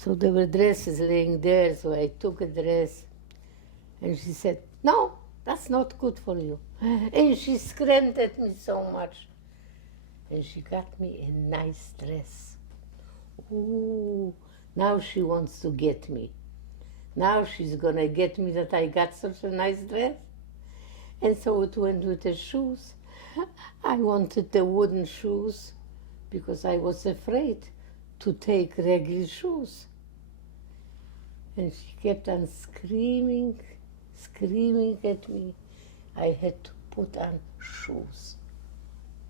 So there were dresses laying there, so I took a dress. And she said, no, that's not good for you. And she screamed at me so much. And she got me a nice dress. Ooh, now she wants to get me. Now she's gonna get me that I got such a nice dress. And so it went with the shoes. I wanted the wooden shoes because I was afraid to take regular shoes. And she kept on screaming at me. I had to put on shoes,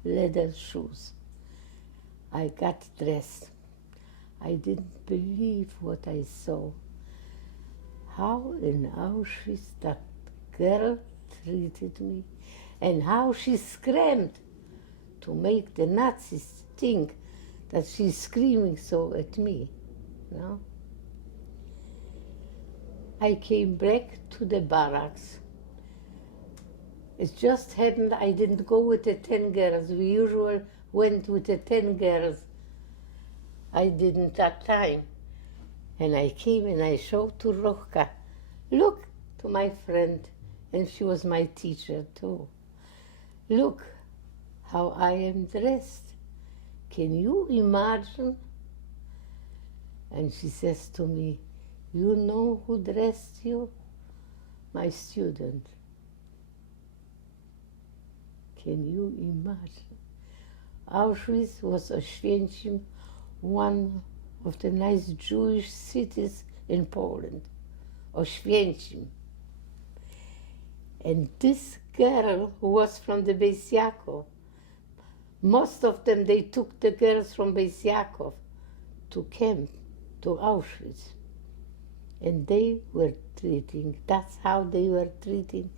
leather shoes. I got dressed. I didn't believe what I saw. How in Auschwitz that girl treated me, and how she screamed to make the Nazis think that she's screaming so at me. No? I came back to the barracks. It just happened I didn't go with the 10 girls. We usually went with the 10 girls. I didn't that time. And I came and I showed to Rochka, look, to my friend, and she was my teacher too. Look how I am dressed. Can you imagine? And she says to me, you know who dressed you? My student. Can you imagine? Auschwitz was Oświęcim, one of the nice Jewish cities in Poland. Oświęcim. And this girl who was from the Bais Yaakov, most of them, they took the girls from Bais Yaakov to camp, to Auschwitz. And they were treating, that's how they were treating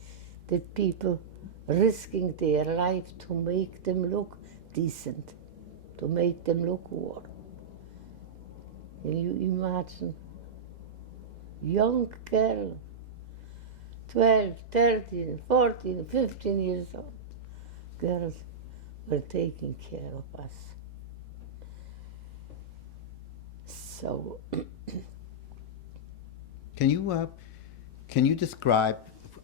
the people, risking their life to make them look decent, to make them look warm. Can you imagine? Young girl, 12, 13, 14, 15 years old, girls were taking care of us. So, can you describe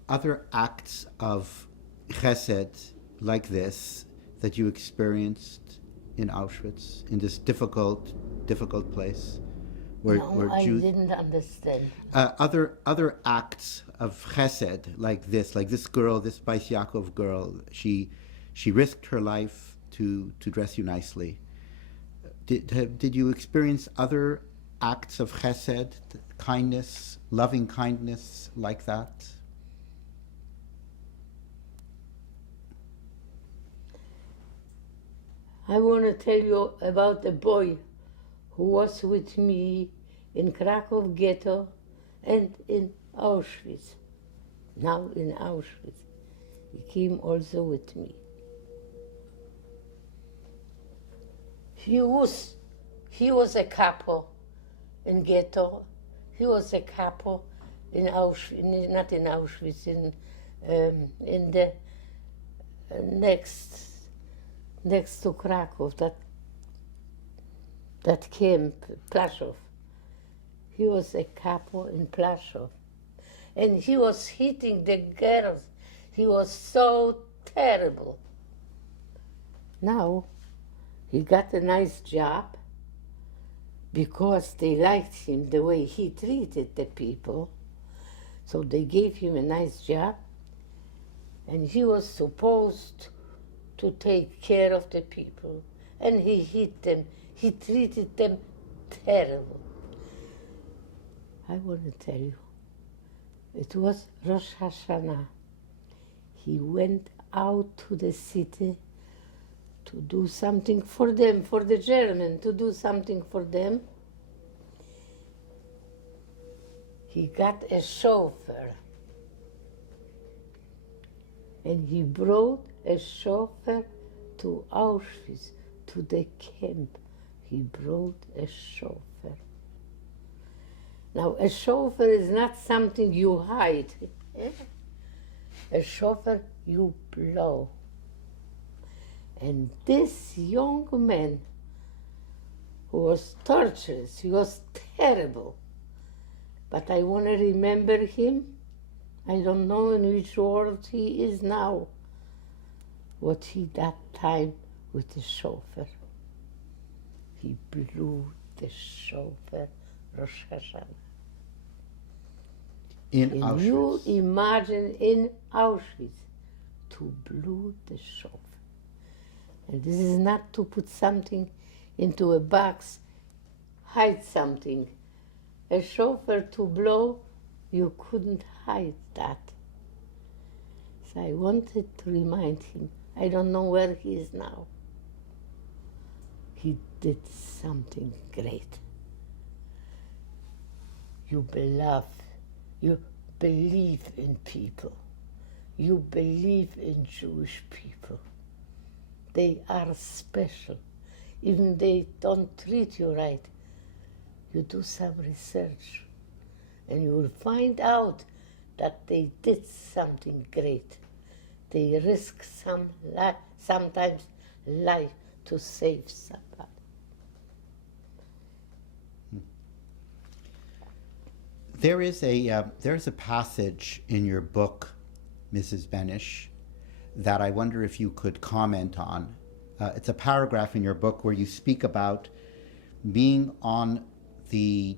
other acts of chesed like this that you experienced in Auschwitz, in this difficult place? Where I didn't understand. Other acts of chesed like this girl, this Bais Yaakov girl, she risked her life to dress you nicely. Did you experience other acts of chesed, kindness, loving kindness like that? I want to tell you about a boy who was with me in Krakow ghetto and in Auschwitz. Now in Auschwitz. He came also with me. He was a capo in ghetto. He was a capo in Auschwitz, not in Auschwitz, in the next to Krakow, that camp, Plaszow. He was a capo in Plaszow. And he was hitting the girls. He was so terrible. Now, he got a nice job because they liked him the way he treated the people. So they gave him a nice job. And he was supposed to take care of the people. And he hit them. He treated them terrible. I want to tell you, it was Rosh Hashanah. He went out to the city to do something for them, for the German, to do something for them. He got a chauffeur. And he brought a chauffeur to Auschwitz, to the camp. He brought a chauffeur. Now, a chauffeur is not something you hide. A chauffeur you blow. And this young man, who was torturous, he was terrible. But I want to remember him. I don't know in which world he is now. What he that time with the chauffeur. He blew the chauffeur Rosh Hashanah. In Can Auschwitz. you imagine in Auschwitz to blow the chauffeur? And this is not to put something into a box, hide something. A chauffeur to blow, you couldn't hide that. So I wanted to remind him. I don't know where he is now. He did something great. You believe in people. You believe in Jewish people. They are special. Even they don't treat you right. You do some research and you will find out that they did something great. They risk sometimes life to save somebody. There is a passage in your book, Mrs. Benisch, that I wonder if you could comment on. It's a paragraph in your book where you speak about being on the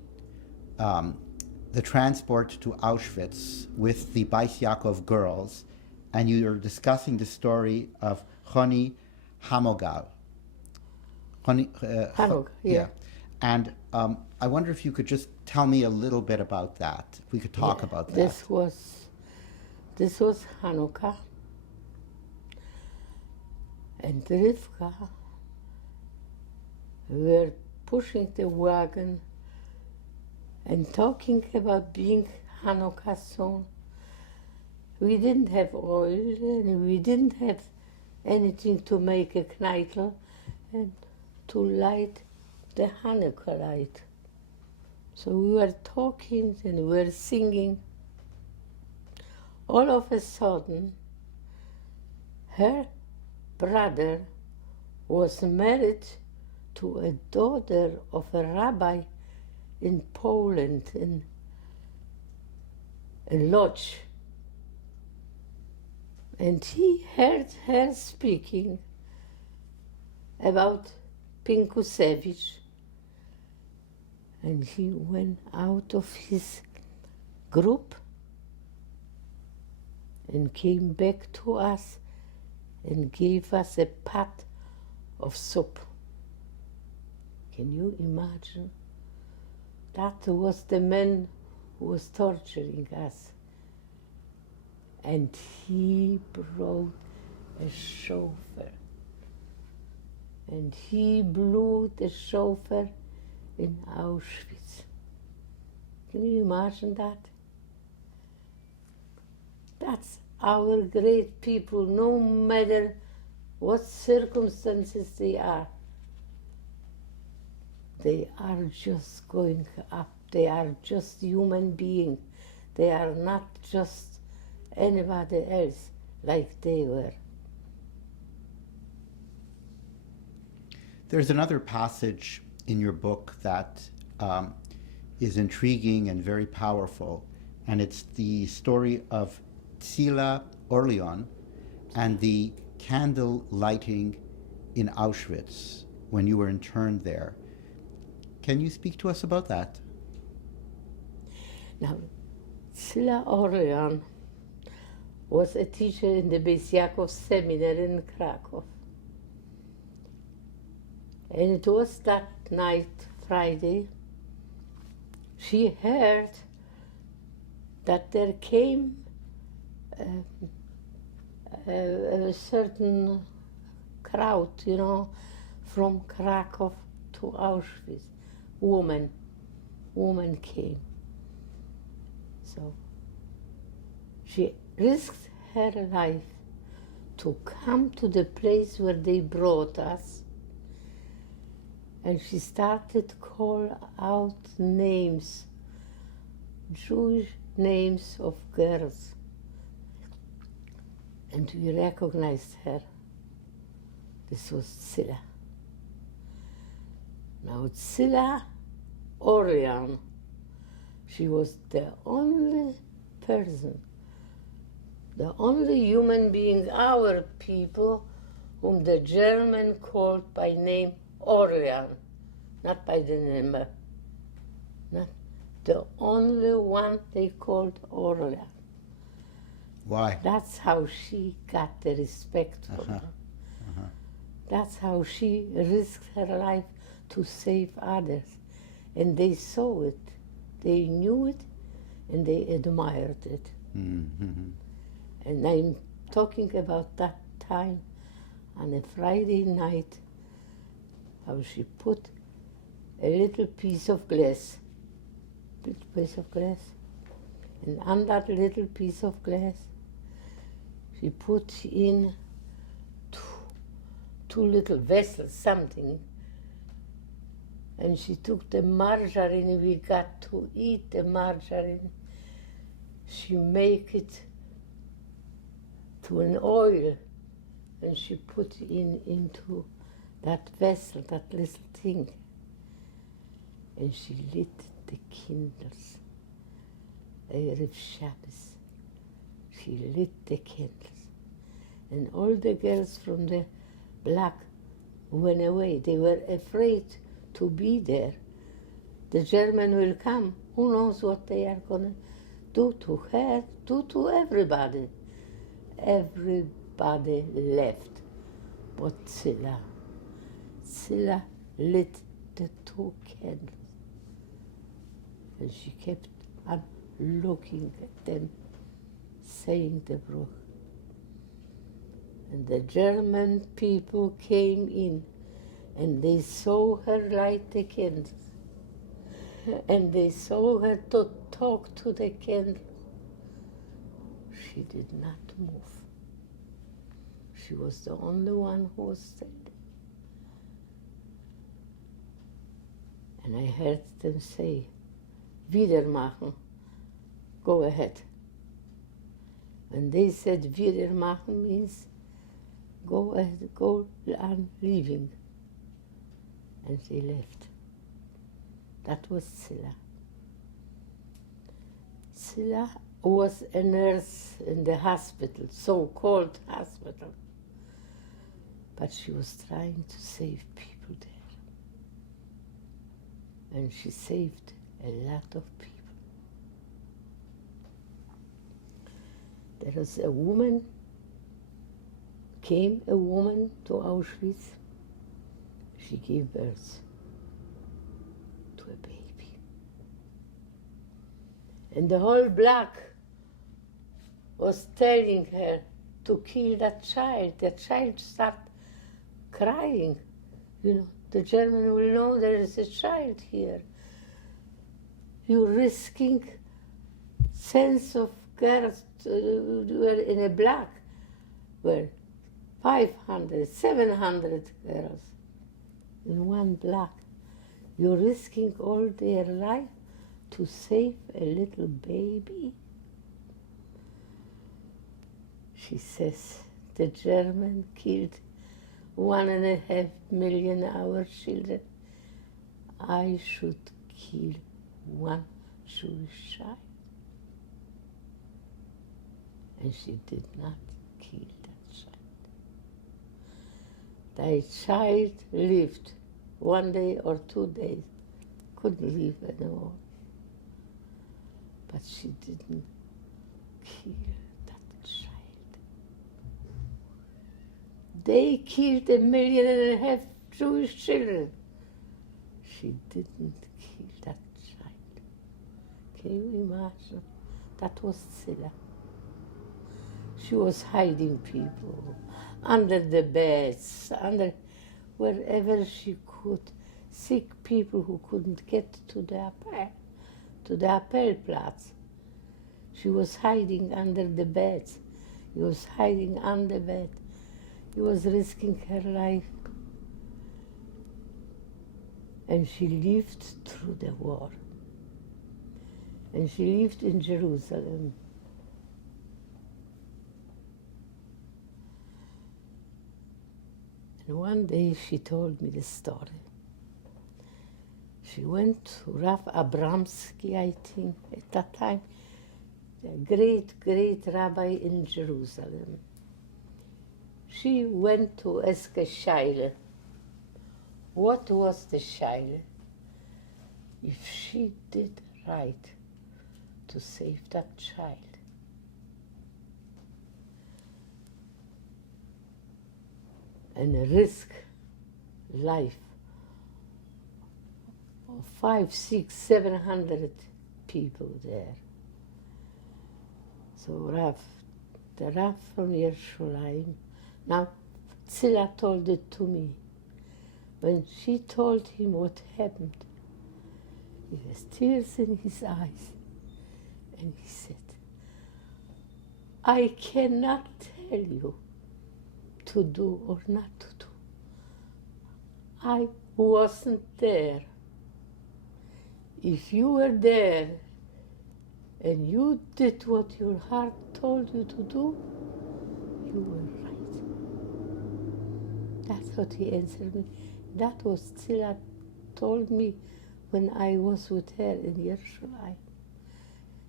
transport to Auschwitz with the Bais Yaakov girls, and you are discussing the story of Choni Hamogal. Hanog, yeah. And I wonder if you could just tell me a little bit about that. If we could talk about that. This was Hanukkah, and Rivka were pushing the wagon and talking about being Hanukkah soon. We didn't have oil and we didn't have anything to make a kneitel and to light the Hanukkah light. So we were talking and we were singing. All of a sudden, her brother was married to a daughter of a rabbi in Poland, in a lodge. And he heard her speaking about Pinkusevich. And he went out of his group and came back to us and gave us a pot of soup. Can you imagine? That was the man who was torturing us. And he brought a chauffeur. And he blew the chauffeur in Auschwitz. Can you imagine that? That's our great people, no matter what circumstances they are. They are just going up. They are just human beings. They are not just anybody else like they were. There's another passage in your book that is intriguing and very powerful, and it's the story of Tzila Orleon and the candle lighting in Auschwitz when you were interned there. Can you speak to us about that? Now, Tzila Orleon was a teacher in the Bais Yaakov seminary in Krakow. And it was that night, Friday, she heard that there came a certain crowd, from Krakow to Auschwitz. Woman came. So she risked her life to come to the place where they brought us, and she started to call out names, Jewish names of girls. And we recognized her. This was Tzila. Now Tzila Orleans. She was the only person, the only human being, our people, whom the German called by name Orleans, not by the name, not the only one they called Orleans. Why? That's how she got the respect from them. That's how she risked her life to save others. And they saw it, they knew it, and they admired it. Mm-hmm. And I'm talking about that time on a Friday night, how she put a little piece of glass, and on that little piece of glass, she put in two little vessels, something, and she took the margarine. We got to eat the margarine. She make it to an oil, and she put into that vessel, that little thing, and she lit the candles. Erev Shabbos, she lit the candles, and all the girls from the block went away. They were afraid to be there. The German will come. Who knows what they are going to do to her, do to everybody. Everybody left but Zilla. Zilla lit the two candles, and she kept on looking at them, saying the Bruch. And the German people came in, and they saw her light the candles, and they saw her to talk to the candles. She did not move. She was the only one who was steady. And I heard them say, wieder machen, go ahead. When they said wieder machen means go ahead, go on leaving. And they left. That was Zilla. Zilla was a nurse in the hospital, so-called hospital. But she was trying to save people there. And she saved a lot of people. There was a woman to Auschwitz. She gave birth to a baby. And the whole block was telling her to kill that child. The child started crying. You know, the German will know there is a child here. You're risking sense of girls were in a block where 500, 700 girls in one block. You're risking all their life to save a little baby? She says the German killed 1.5 million our children. I should kill one Jewish child. And she did not kill that child. That child lived 1 day or 2 days, couldn't live anymore. But she didn't kill that child. They killed 1.5 million Jewish children. She didn't kill that child. Can you imagine? That was Zilla. She was hiding people under the beds, under wherever she could, sick people who couldn't get to the Appellplatz. She was hiding under the beds. He was hiding on the bed. He was risking her life. And she lived through the war. And she lived in Jerusalem. And one day she told me the story. She went to Rav Abramsky, I think, at that time, the great, great rabbi in Jerusalem. She went to ask a shaila. What was the shaila? If she did right to save that child. And risk life of 500, 600, 700 people there. So the Rav from Yerushalayim, now Tzila told it to me. When she told him what happened, he has tears in his eyes. And he said, I cannot tell you to do or not to do. I wasn't there. If you were there and you did what your heart told you to do, you were right. That's what he answered me. That was Tzila told me when I was with her in Yerushalayim.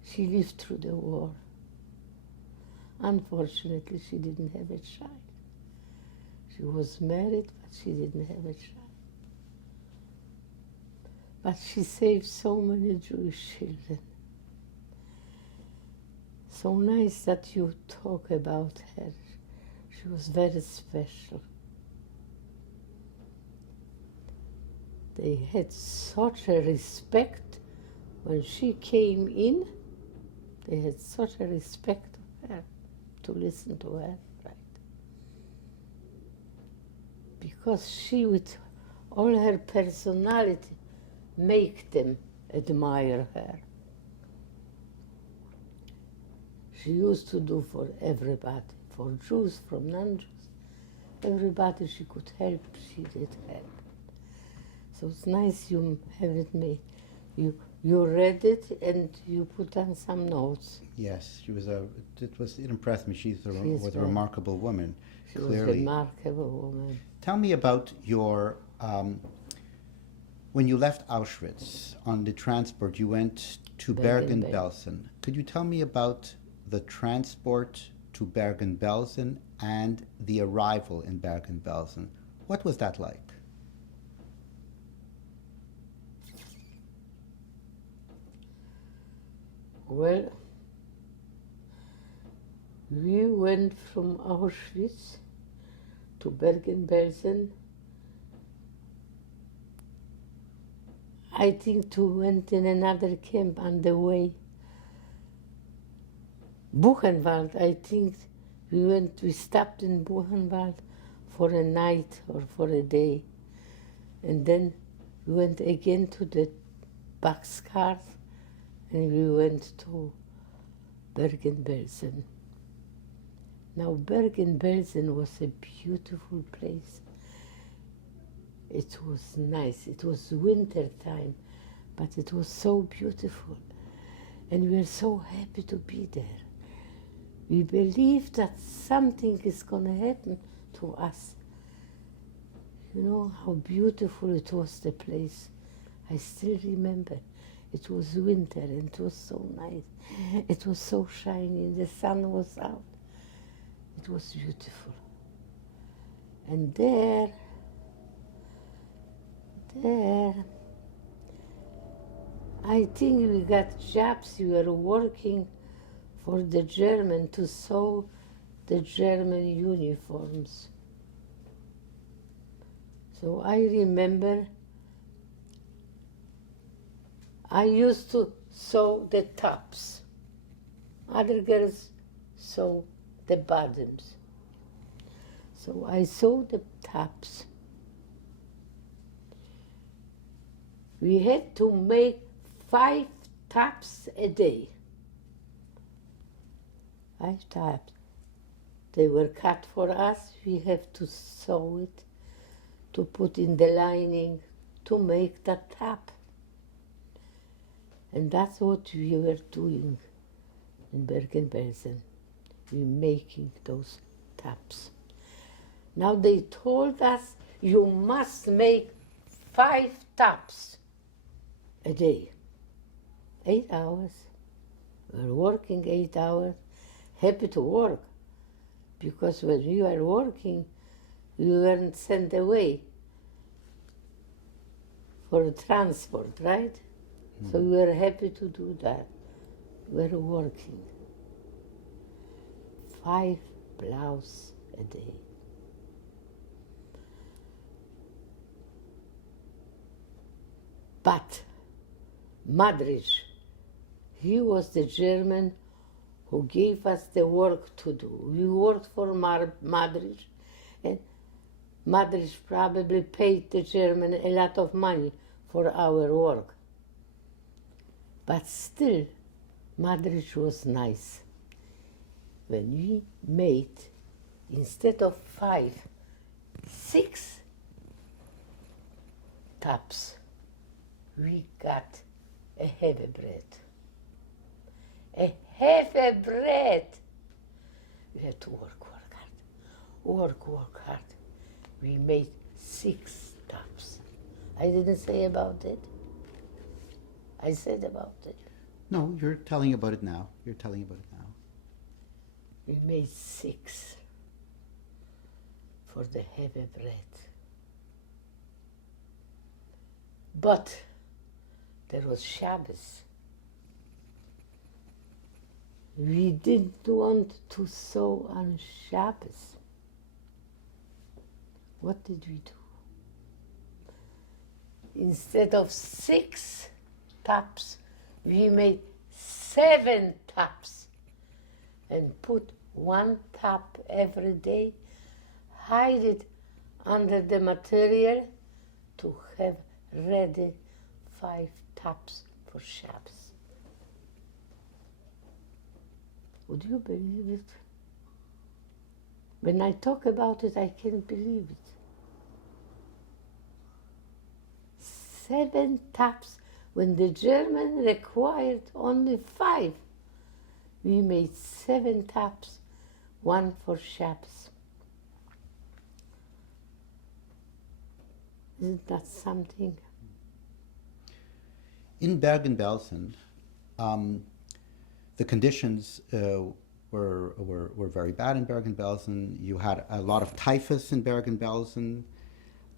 She lived through the war. Unfortunately, she didn't have a child. She was married, but she didn't have a child. But she saved so many Jewish children. So nice that you talk about her. She was very special. They had such a respect when she came in. They had such a respect of her, to listen to her, right? Because she, with all her personality, make them admire her. She used to do for everybody, for Jews, from non-Jews. Everybody she could help, she did help. So it's nice you have it made. You read it and you put down some notes. Yes, it impressed me. She was a remarkable woman, She clearly. was a remarkable woman. Tell me about your, when you left Auschwitz on the transport, you went to Bergen-Belsen. Could you tell me about the transport to Bergen-Belsen and the arrival in Bergen-Belsen? What was that like? Well, we went from Auschwitz to Bergen-Belsen. I think we went in another camp on the way. Buchenwald, I think we stopped in Buchenwald for a night or for a day. And then we went again to the boxcars and we went to Bergen-Belsen. Now, Bergen-Belsen was a beautiful place. It was nice. It was winter time, but it was so beautiful. And we were so happy to be there. We believed that something is going to happen to us. You know how beautiful it was, the place. I still remember. It was winter and it was so nice. It was so shiny, the sun was out. It was beautiful. And there, I think we got jobs. We were working for the German to sew the German uniforms. So I remember I used to sew the tops. Other girls sew the bottoms. So I sewed the tops. We had to make 5 tops a day. 5 tops. They were cut for us. We have to sew it, to put in the lining, to make the top. And that's what we were doing in Bergen-Belsen. We were making those tops. Now they told us, you must make 5 tops. a day. 8 hours. We were working 8 hours, happy to work, because when we were working, we weren't sent away for transport, right? So we were happy to do that. We were working. 5 plows a day. But Madrich, he was the German who gave us the work to do. We worked for Madrich, and Madrich probably paid the German a lot of money for our work. But still, Madrich was nice. When we made, instead of 5, 6 taps, we got a heavy bread. A heavy bread. We had to work hard. Work hard. We made 6 taps. I didn't say about it. I said about it. No, you're telling about it now. You're telling about it now. We made 6 for the heavy bread. But there was Shabbos. We didn't want to sew on Shabbos. What did we do? Instead of 6 taps, we made 7 taps and put 1 tap every day, hide it under the material to have ready 5 taps for Shabbos. Would you believe it? When I talk about it, I can't believe it. 7 taps when the German required only 5. We made 7 taps, 1 for Shabbos. Isn't that something? In Bergen-Belsen, the conditions were very bad in Bergen-Belsen. You had a lot of typhus in Bergen-Belsen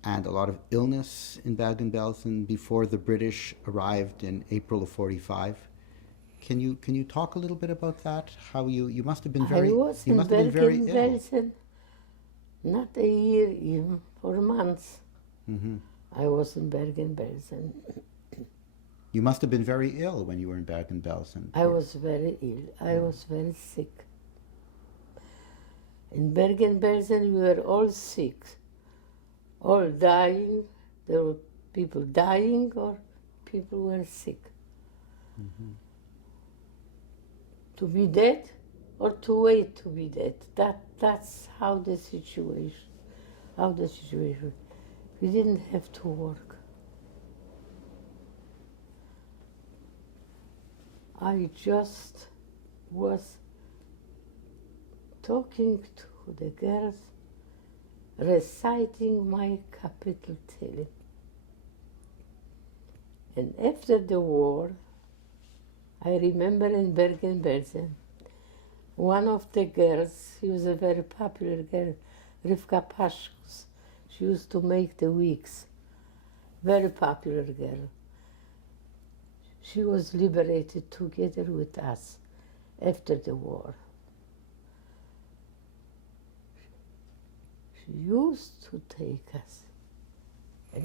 and a lot of illness in Bergen-Belsen before the British arrived in April of 45. Can you talk a little bit about that? How you must have been very I was in Bergen-Belsen, not a year even, for months. Mm-hmm. I was in Bergen-Belsen. You must have been very ill when you were in Bergen-Belsen. I was very ill. I was very sick. In Bergen-Belsen, we were all sick, all dying. There were people dying or people were sick. Mm-hmm. To be dead or to wait to be dead. That's how the situation. We didn't have to work. I just was talking to the girls, reciting my capital Tehillim. And after the war, I remember in Bergen-Belsen, one of the girls, she was a very popular girl, Rivka Pashkus. She used to make the wigs. Very popular girl. She was liberated together with us after the war. She used to take us. And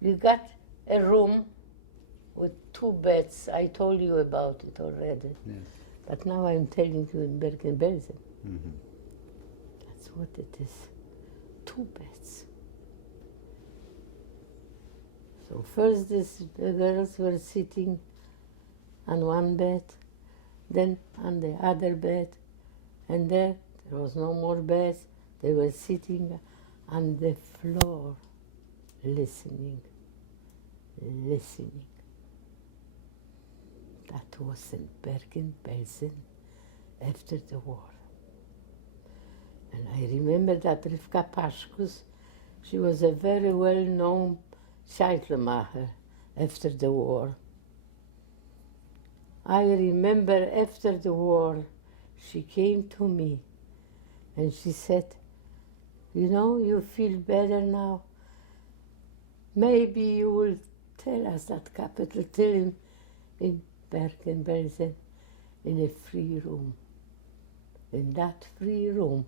we got a room with 2 beds. I told you about it already. Yes. But now I'm telling you in Bergen-Belsen. Mm-hmm. That's what it is. 2 beds. So first the girls were sitting on one bed, then on the other bed, and there was no more beds. They were sitting on the floor, listening. That was in Bergen-Belsen after the war. And I remember that Rivka Pashkus, she was a very well-known Scheitelmacher, after the war. I remember after the war, she came to me and she said, you know, you feel better now. Maybe you will tell us that capital, tell him in Bergen-Belsen, in a free room. In that free room,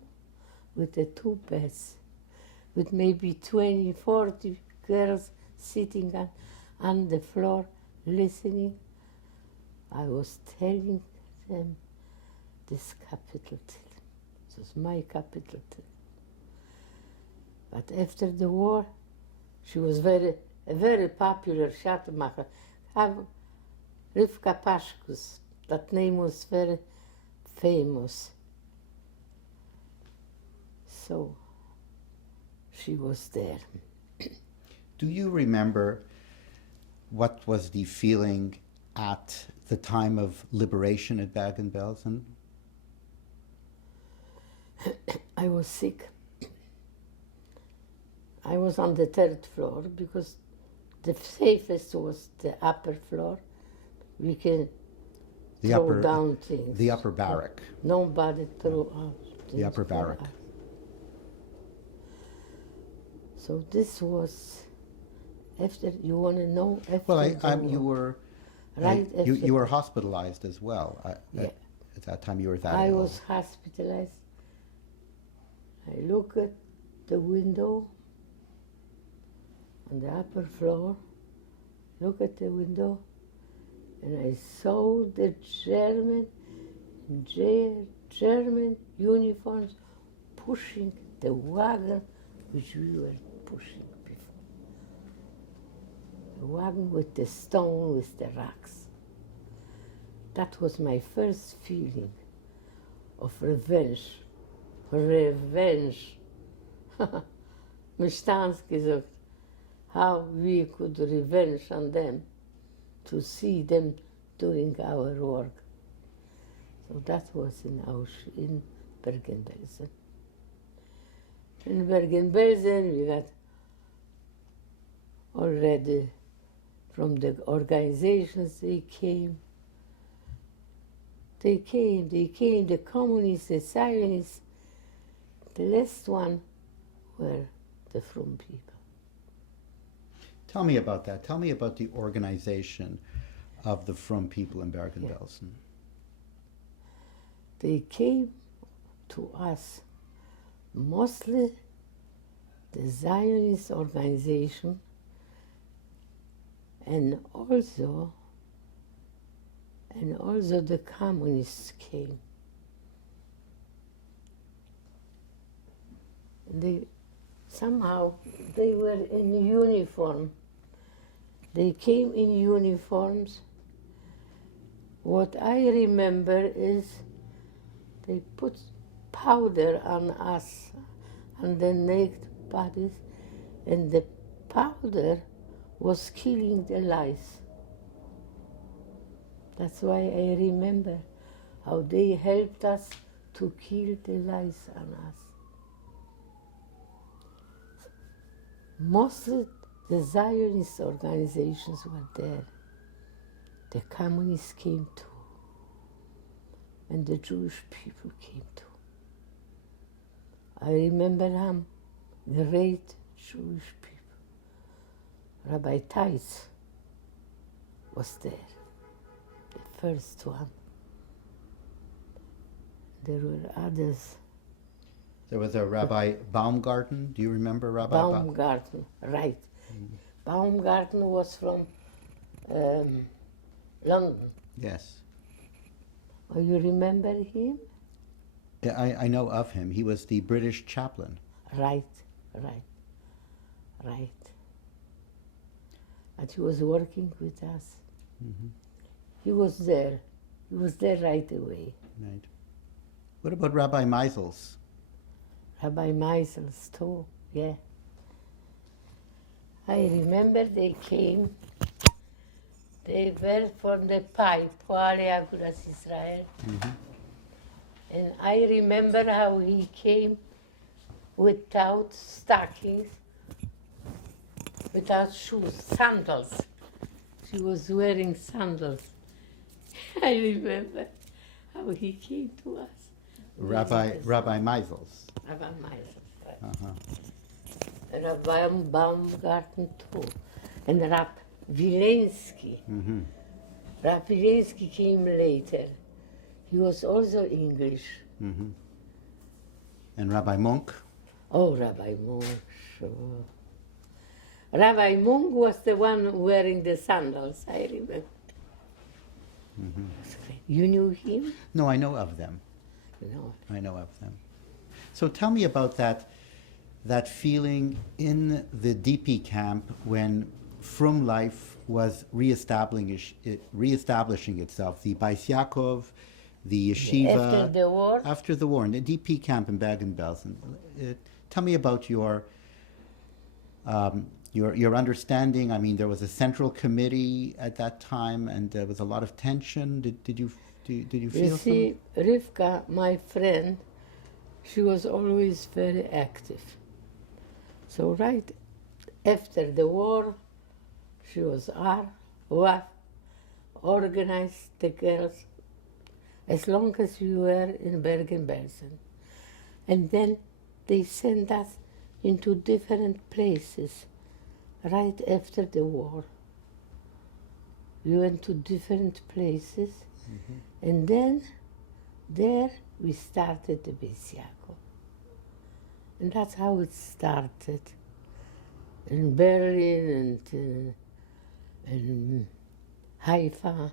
with the 2 beds, with maybe 20, 40 girls sitting on the floor listening, I was telling them this capital till. It was my capital till. But after the war, she was a very popular Schattmacher. Rivka Paszkus, that name was very famous. So she was there. Do you remember what was the feeling at the time of liberation at Bergen-Belsen? I was sick. I was on the 3rd floor because the safest was the upper floor. We can throw down things. The upper barrack. Nobody threw out things. The upper barrack. So this was after, you want to know after Well, you were right after. You were hospitalized as well. Yeah. At that time you were that I ill. was hospitalized. I look at the window on the upper floor, look at the window, and I saw the German uniforms pushing the wagon which we were pushing before. The wagon with the stone, with the rocks. That was my first feeling of revenge. Revenge. Mysztanski gesagt, how we could revenge on them, to see them doing our work. So that was in Auschwitz, in Bergen-Belsen. In Bergen-Belsen, we got already from the organizations, they came, the communists, the Zionists. The last one were the Frum people. Tell me about that. Tell me about the organization of the Frum people in Bergen-Belsen. They came to us, mostly the Zionist organization, and also the communists came. Somehow they were in uniform. They came in uniforms. What I remember is they put powder on us, on the naked bodies, and the powder was killing the lice. That's why I remember how they helped us to kill the lice on us. Mostly the Zionist organizations were there. The communists came too. And the Jewish people came too. I remember them, great Jewish people. Rabbi Teitz was there, the first one. There were others. There was a Rabbi Baumgarten. Do you remember Rabbi Baumgarten? Right. Mm-hmm. Baumgarten was from London. Yes. Oh, you remember him? Yeah, I know of him. He was the British chaplain. Right. And he was working with us. Mm-hmm. He was there right away. Right. What about Rabbi Meisels? Rabbi Meisels too, yeah. I remember they came. They were from the pipe, Poale Agudas Israel. Mm-hmm. And I remember how he came without stockings, without shoes, sandals. She was wearing sandals. I remember how he came to us. Rabbi Meisels. Rabbi Meisels, right. Uh-huh. Rabbi Baumgarten too. And Rab Wileński. Mm-hmm. Rab Wileński came later. He was also English. Mm-hmm. And Rabbi Monk? Oh, Rabbi Monk, sure. Rabbi Monk was the one wearing the sandals, I remember. Mm-hmm. You knew him? No, I know of them. No. I know of them. So tell me about that feeling in the DP camp when Frum life was reestablishing itself. The Bais Yaakov, the yeshiva. After the war? After the war, in the DP camp in Bergen-Belsen. Tell me about your understanding. I mean, there was a central committee at that time, and there was a lot of tension. Did you feel? You see, Rivka, my friend, she was always very active. So right after the war, she was organized the girls as long as we were in Bergen-Belsen. And then they sent us into different places right after the war. We went to different places, and then there we started the Bais Yaakov. And that's how it started. In Berlin and in Haifa,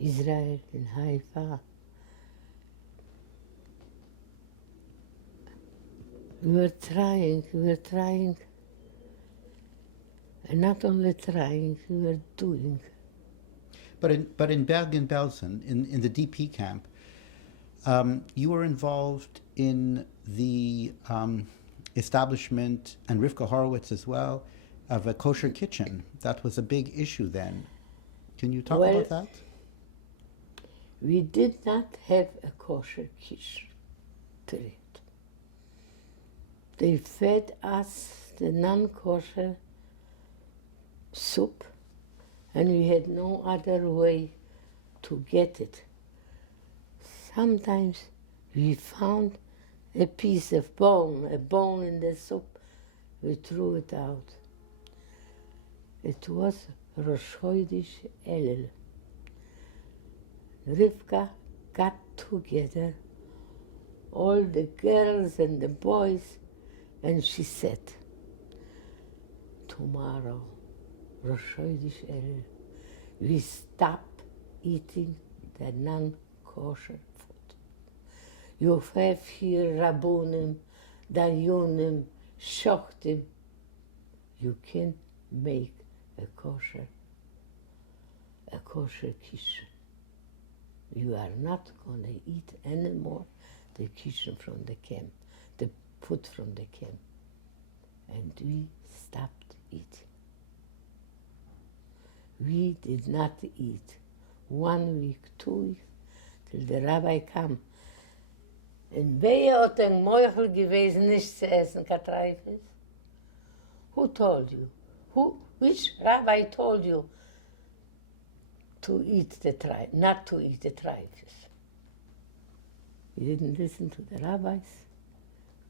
Israel, in Haifa. We were trying, and not only trying, we were doing. But in Bergen-Belsen, in the DP camp, you were involved in the establishment, and Rivka Horowitz as well, of a kosher kitchen. That was a big issue then. Can you talk about that? We did not have a kosher kitchen, period. They fed us the non-kosher soup, and we had no other way to get it. Sometimes we found a piece of a bone in the soup. We threw it out. It was Rosh Chodesh Elul. Rivka got together all the girls and the boys, and she said, tomorrow, Rosh Chodesh Elul, we stop eating the non-kosher food. You have here Rabbonim, Dayonim, Shochtim. You can make a kosher kitchen. You are not going to eat anymore the kitchen from the camp, the food from the camp. And we stopped eating. We did not eat 1 week, 2 weeks, till the rabbi came. Und wer hat ein Meuchel gewesen, nicht zu essen, Katreifes? Who told you? Which rabbi told you to eat not to eat the treifes? We didn't listen to the rabbis.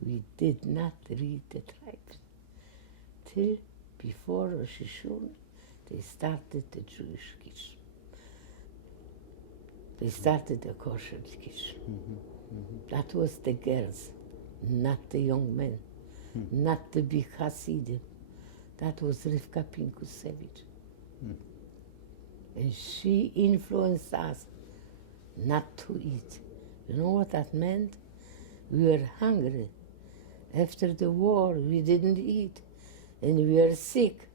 We did not read the treifes. Till before Rosh Hashanah, they started the Jewish kitchen. They started the kosher kitchen. That was the girls, not the young men, not the big Hasidim. That was Rivka Pinkusevich. And she influenced us not to eat. You know what that meant? We were hungry. After the war, we didn't eat, and we were sick.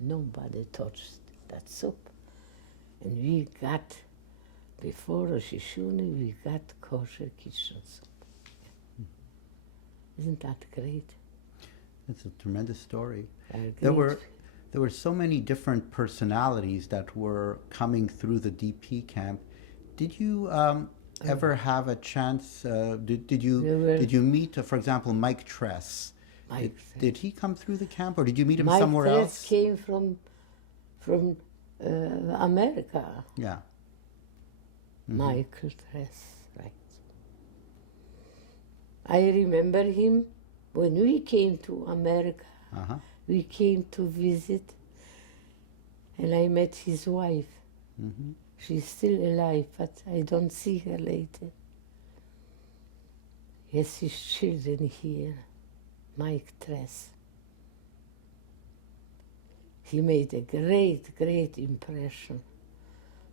Nobody touched that soup. And we got, before Rosh Hashanah, we got kosher kitchen soup. Isn't that great? It's a tremendous story. There were so many different personalities that were coming through the DP camp. Did you ever have a chance? Did you meet, for example, Mike Tress Mike. Did he come through the camp, or did you meet him Mike somewhere Tress else? came from America. Yeah. Michael Tress, right. I remember him when we came to America. Uh-huh. We came to visit, and I met his wife. Mm-hmm. She's still alive, but I don't see her later. He has his children here, Mike Tress. He made a great, great impression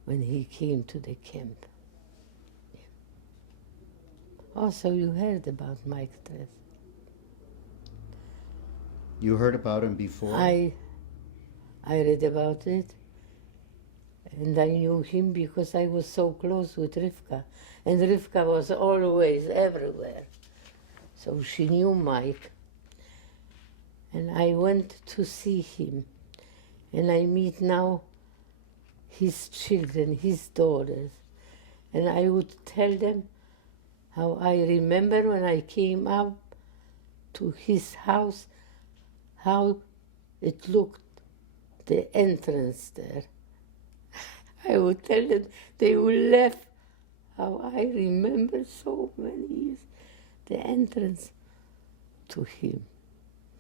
when he came to the camp. Yeah. Also, you heard about Mike Tress. You heard about him before? I read about it, and I knew him because I was so close with Rivka, and Rivka was always everywhere. So she knew Mike, and I went to see him, and I meet now his children, his daughters, and I would tell them how I remember when I came up to his house, how it looked, the entrance there. I would tell them, they would laugh, how I remember so many years, the entrance to him.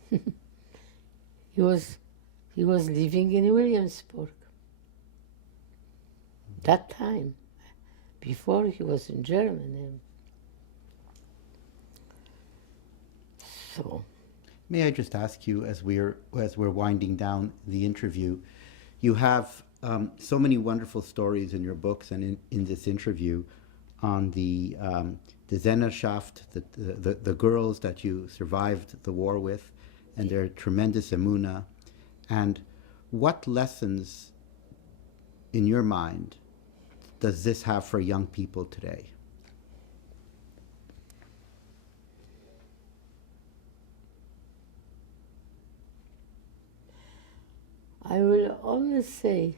He was living in Williamsburg. That time, before he was in Germany. So. May I just ask you, as we're winding down the interview, you have so many wonderful stories in your books and in this interview on the Zennerschaft, the girls that you survived the war with, and their tremendous emunah. And what lessons, in your mind, does this have for young people today? I will only say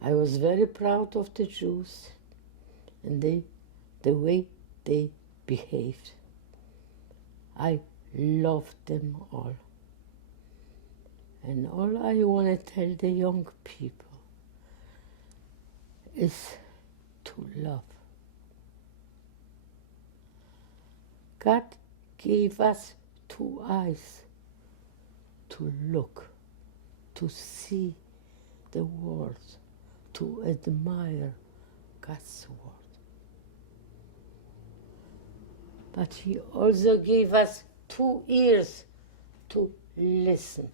I was very proud of the Jews and the way they behaved. I loved them all. And all I want to tell the young people is to love. God gave us 2 eyes to look, to see the world, to admire God's world. But He also gave us 2 ears to listen.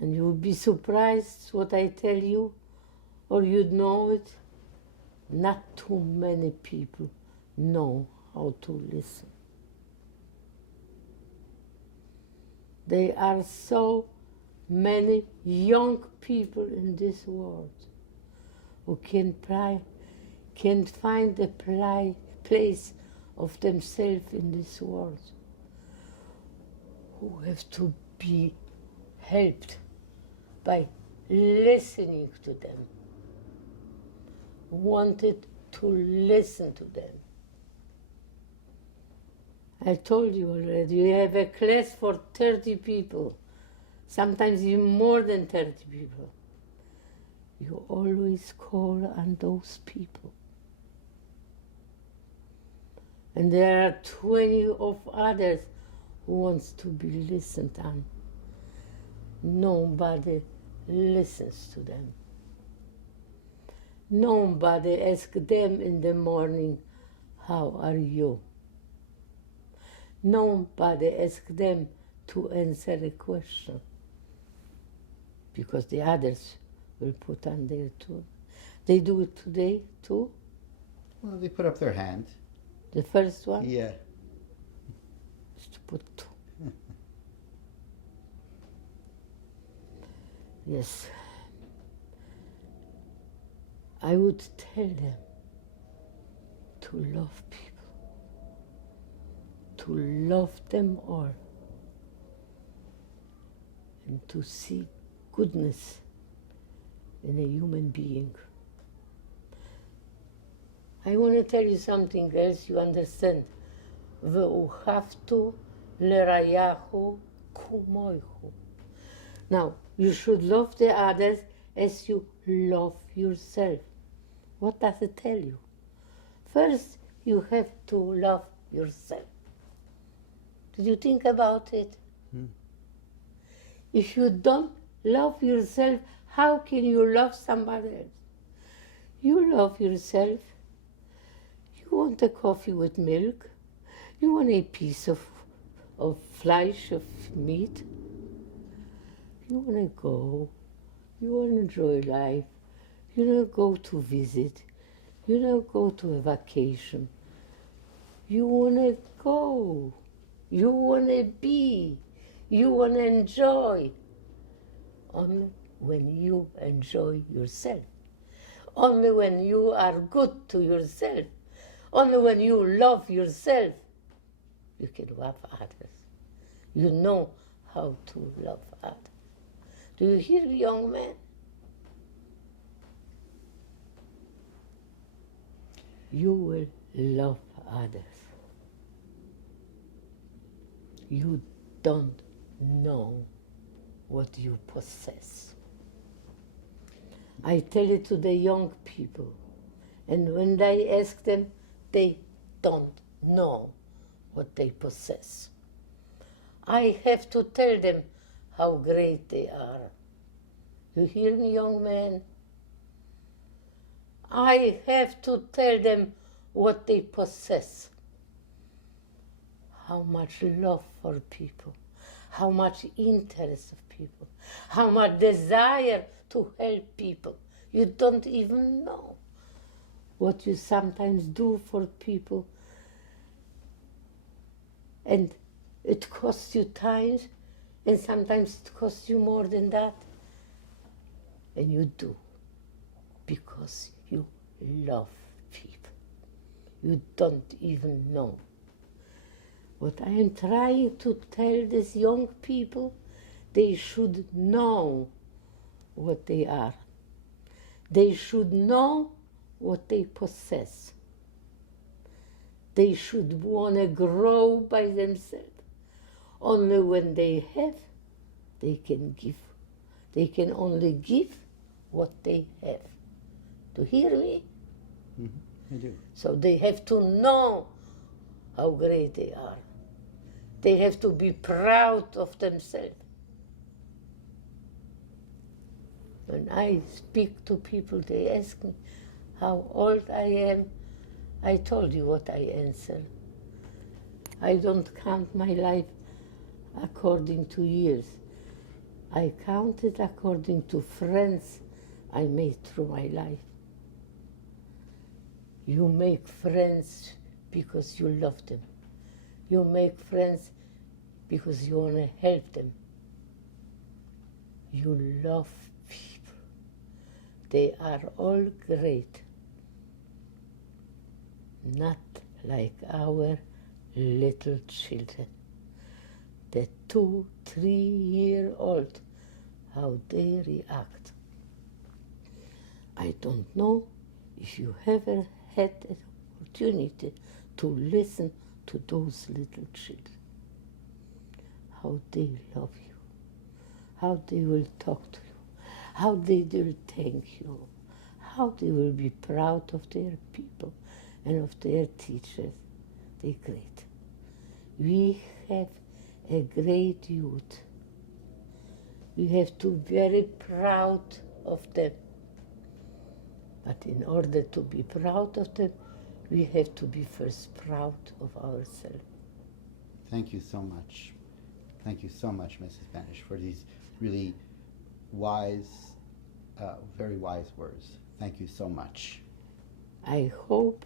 And you'll be surprised what I tell you, or you'd know it. Not too many people know how to listen. There are so many young people in this world who can't find the place of themselves in this world, who have to be helped by listening to them, wanted to listen to them. I told you already, we have a class for 30 people, sometimes even more than 30 people. You always call on those people. And there are 20 of others who wants to be listened on. Nobody listens to them. Nobody asks them in the morning, how are you? Nobody asks them to answer a question, because the others will put on their too. They do it today too? Well, they put up their hand. The first one? Yeah. Is to put 2. Yes. I would tell them to love people, to love them all, and to see goodness in a human being. I want to tell you something else you understand. ואהבת לרעהו כמוהו. Now, you should love the others as you love yourself. What does it tell you? First, you have to love yourself. Did you think about it? If you don't love yourself, how can you love somebody else? You love yourself. You want a coffee with milk. You want a piece of flesh, of meat. You want to go. You want to enjoy life. You want to go to visit. You want to go to a vacation. You want to go. You want to be. You want to enjoy. Only when you enjoy yourself. Only when you are good to yourself. Only when you love yourself, you can love others. You know how to love others. Do you hear me, young man? You will love others. You don't know what you possess. I tell it to the young people, and when I ask them, they don't know what they possess. I have to tell them how great they are. You hear me, young man? I have to tell them what they possess. How much love for people, how much interest of people, how much desire to help people. You don't even know what you sometimes do for people. And it costs you time, and sometimes it costs you more than that. And you do, because you love people. You don't even know. What I am trying to tell these young people, they should know what they are. They should know what they possess. They should want to grow by themselves. Only when they have, they can give. They can only give what they have. Do you hear me? Mm-hmm. I do. So they have to know how great they are. They have to be proud of themselves. When I speak to people, they ask me how old I am. I told you what I answer. I don't count my life according to years. I count it according to friends I made through my life. You make friends because you love them. You make friends because you want to help them. You love people. They are all great. Not like our little children. The 2, 3-year-old, how they react. I don't know if you ever had an opportunity to listen to those little children. How they love you. How they will talk to you. How they will thank you. How they will be proud of their people and of their teachers. They're great. We have a great youth. We have to be very proud of them. But in order to be proud of them, we have to be first proud of ourselves. Thank you so much. Thank you so much, Mrs. Benisch, for these really wise, very wise words. Thank you so much. I hope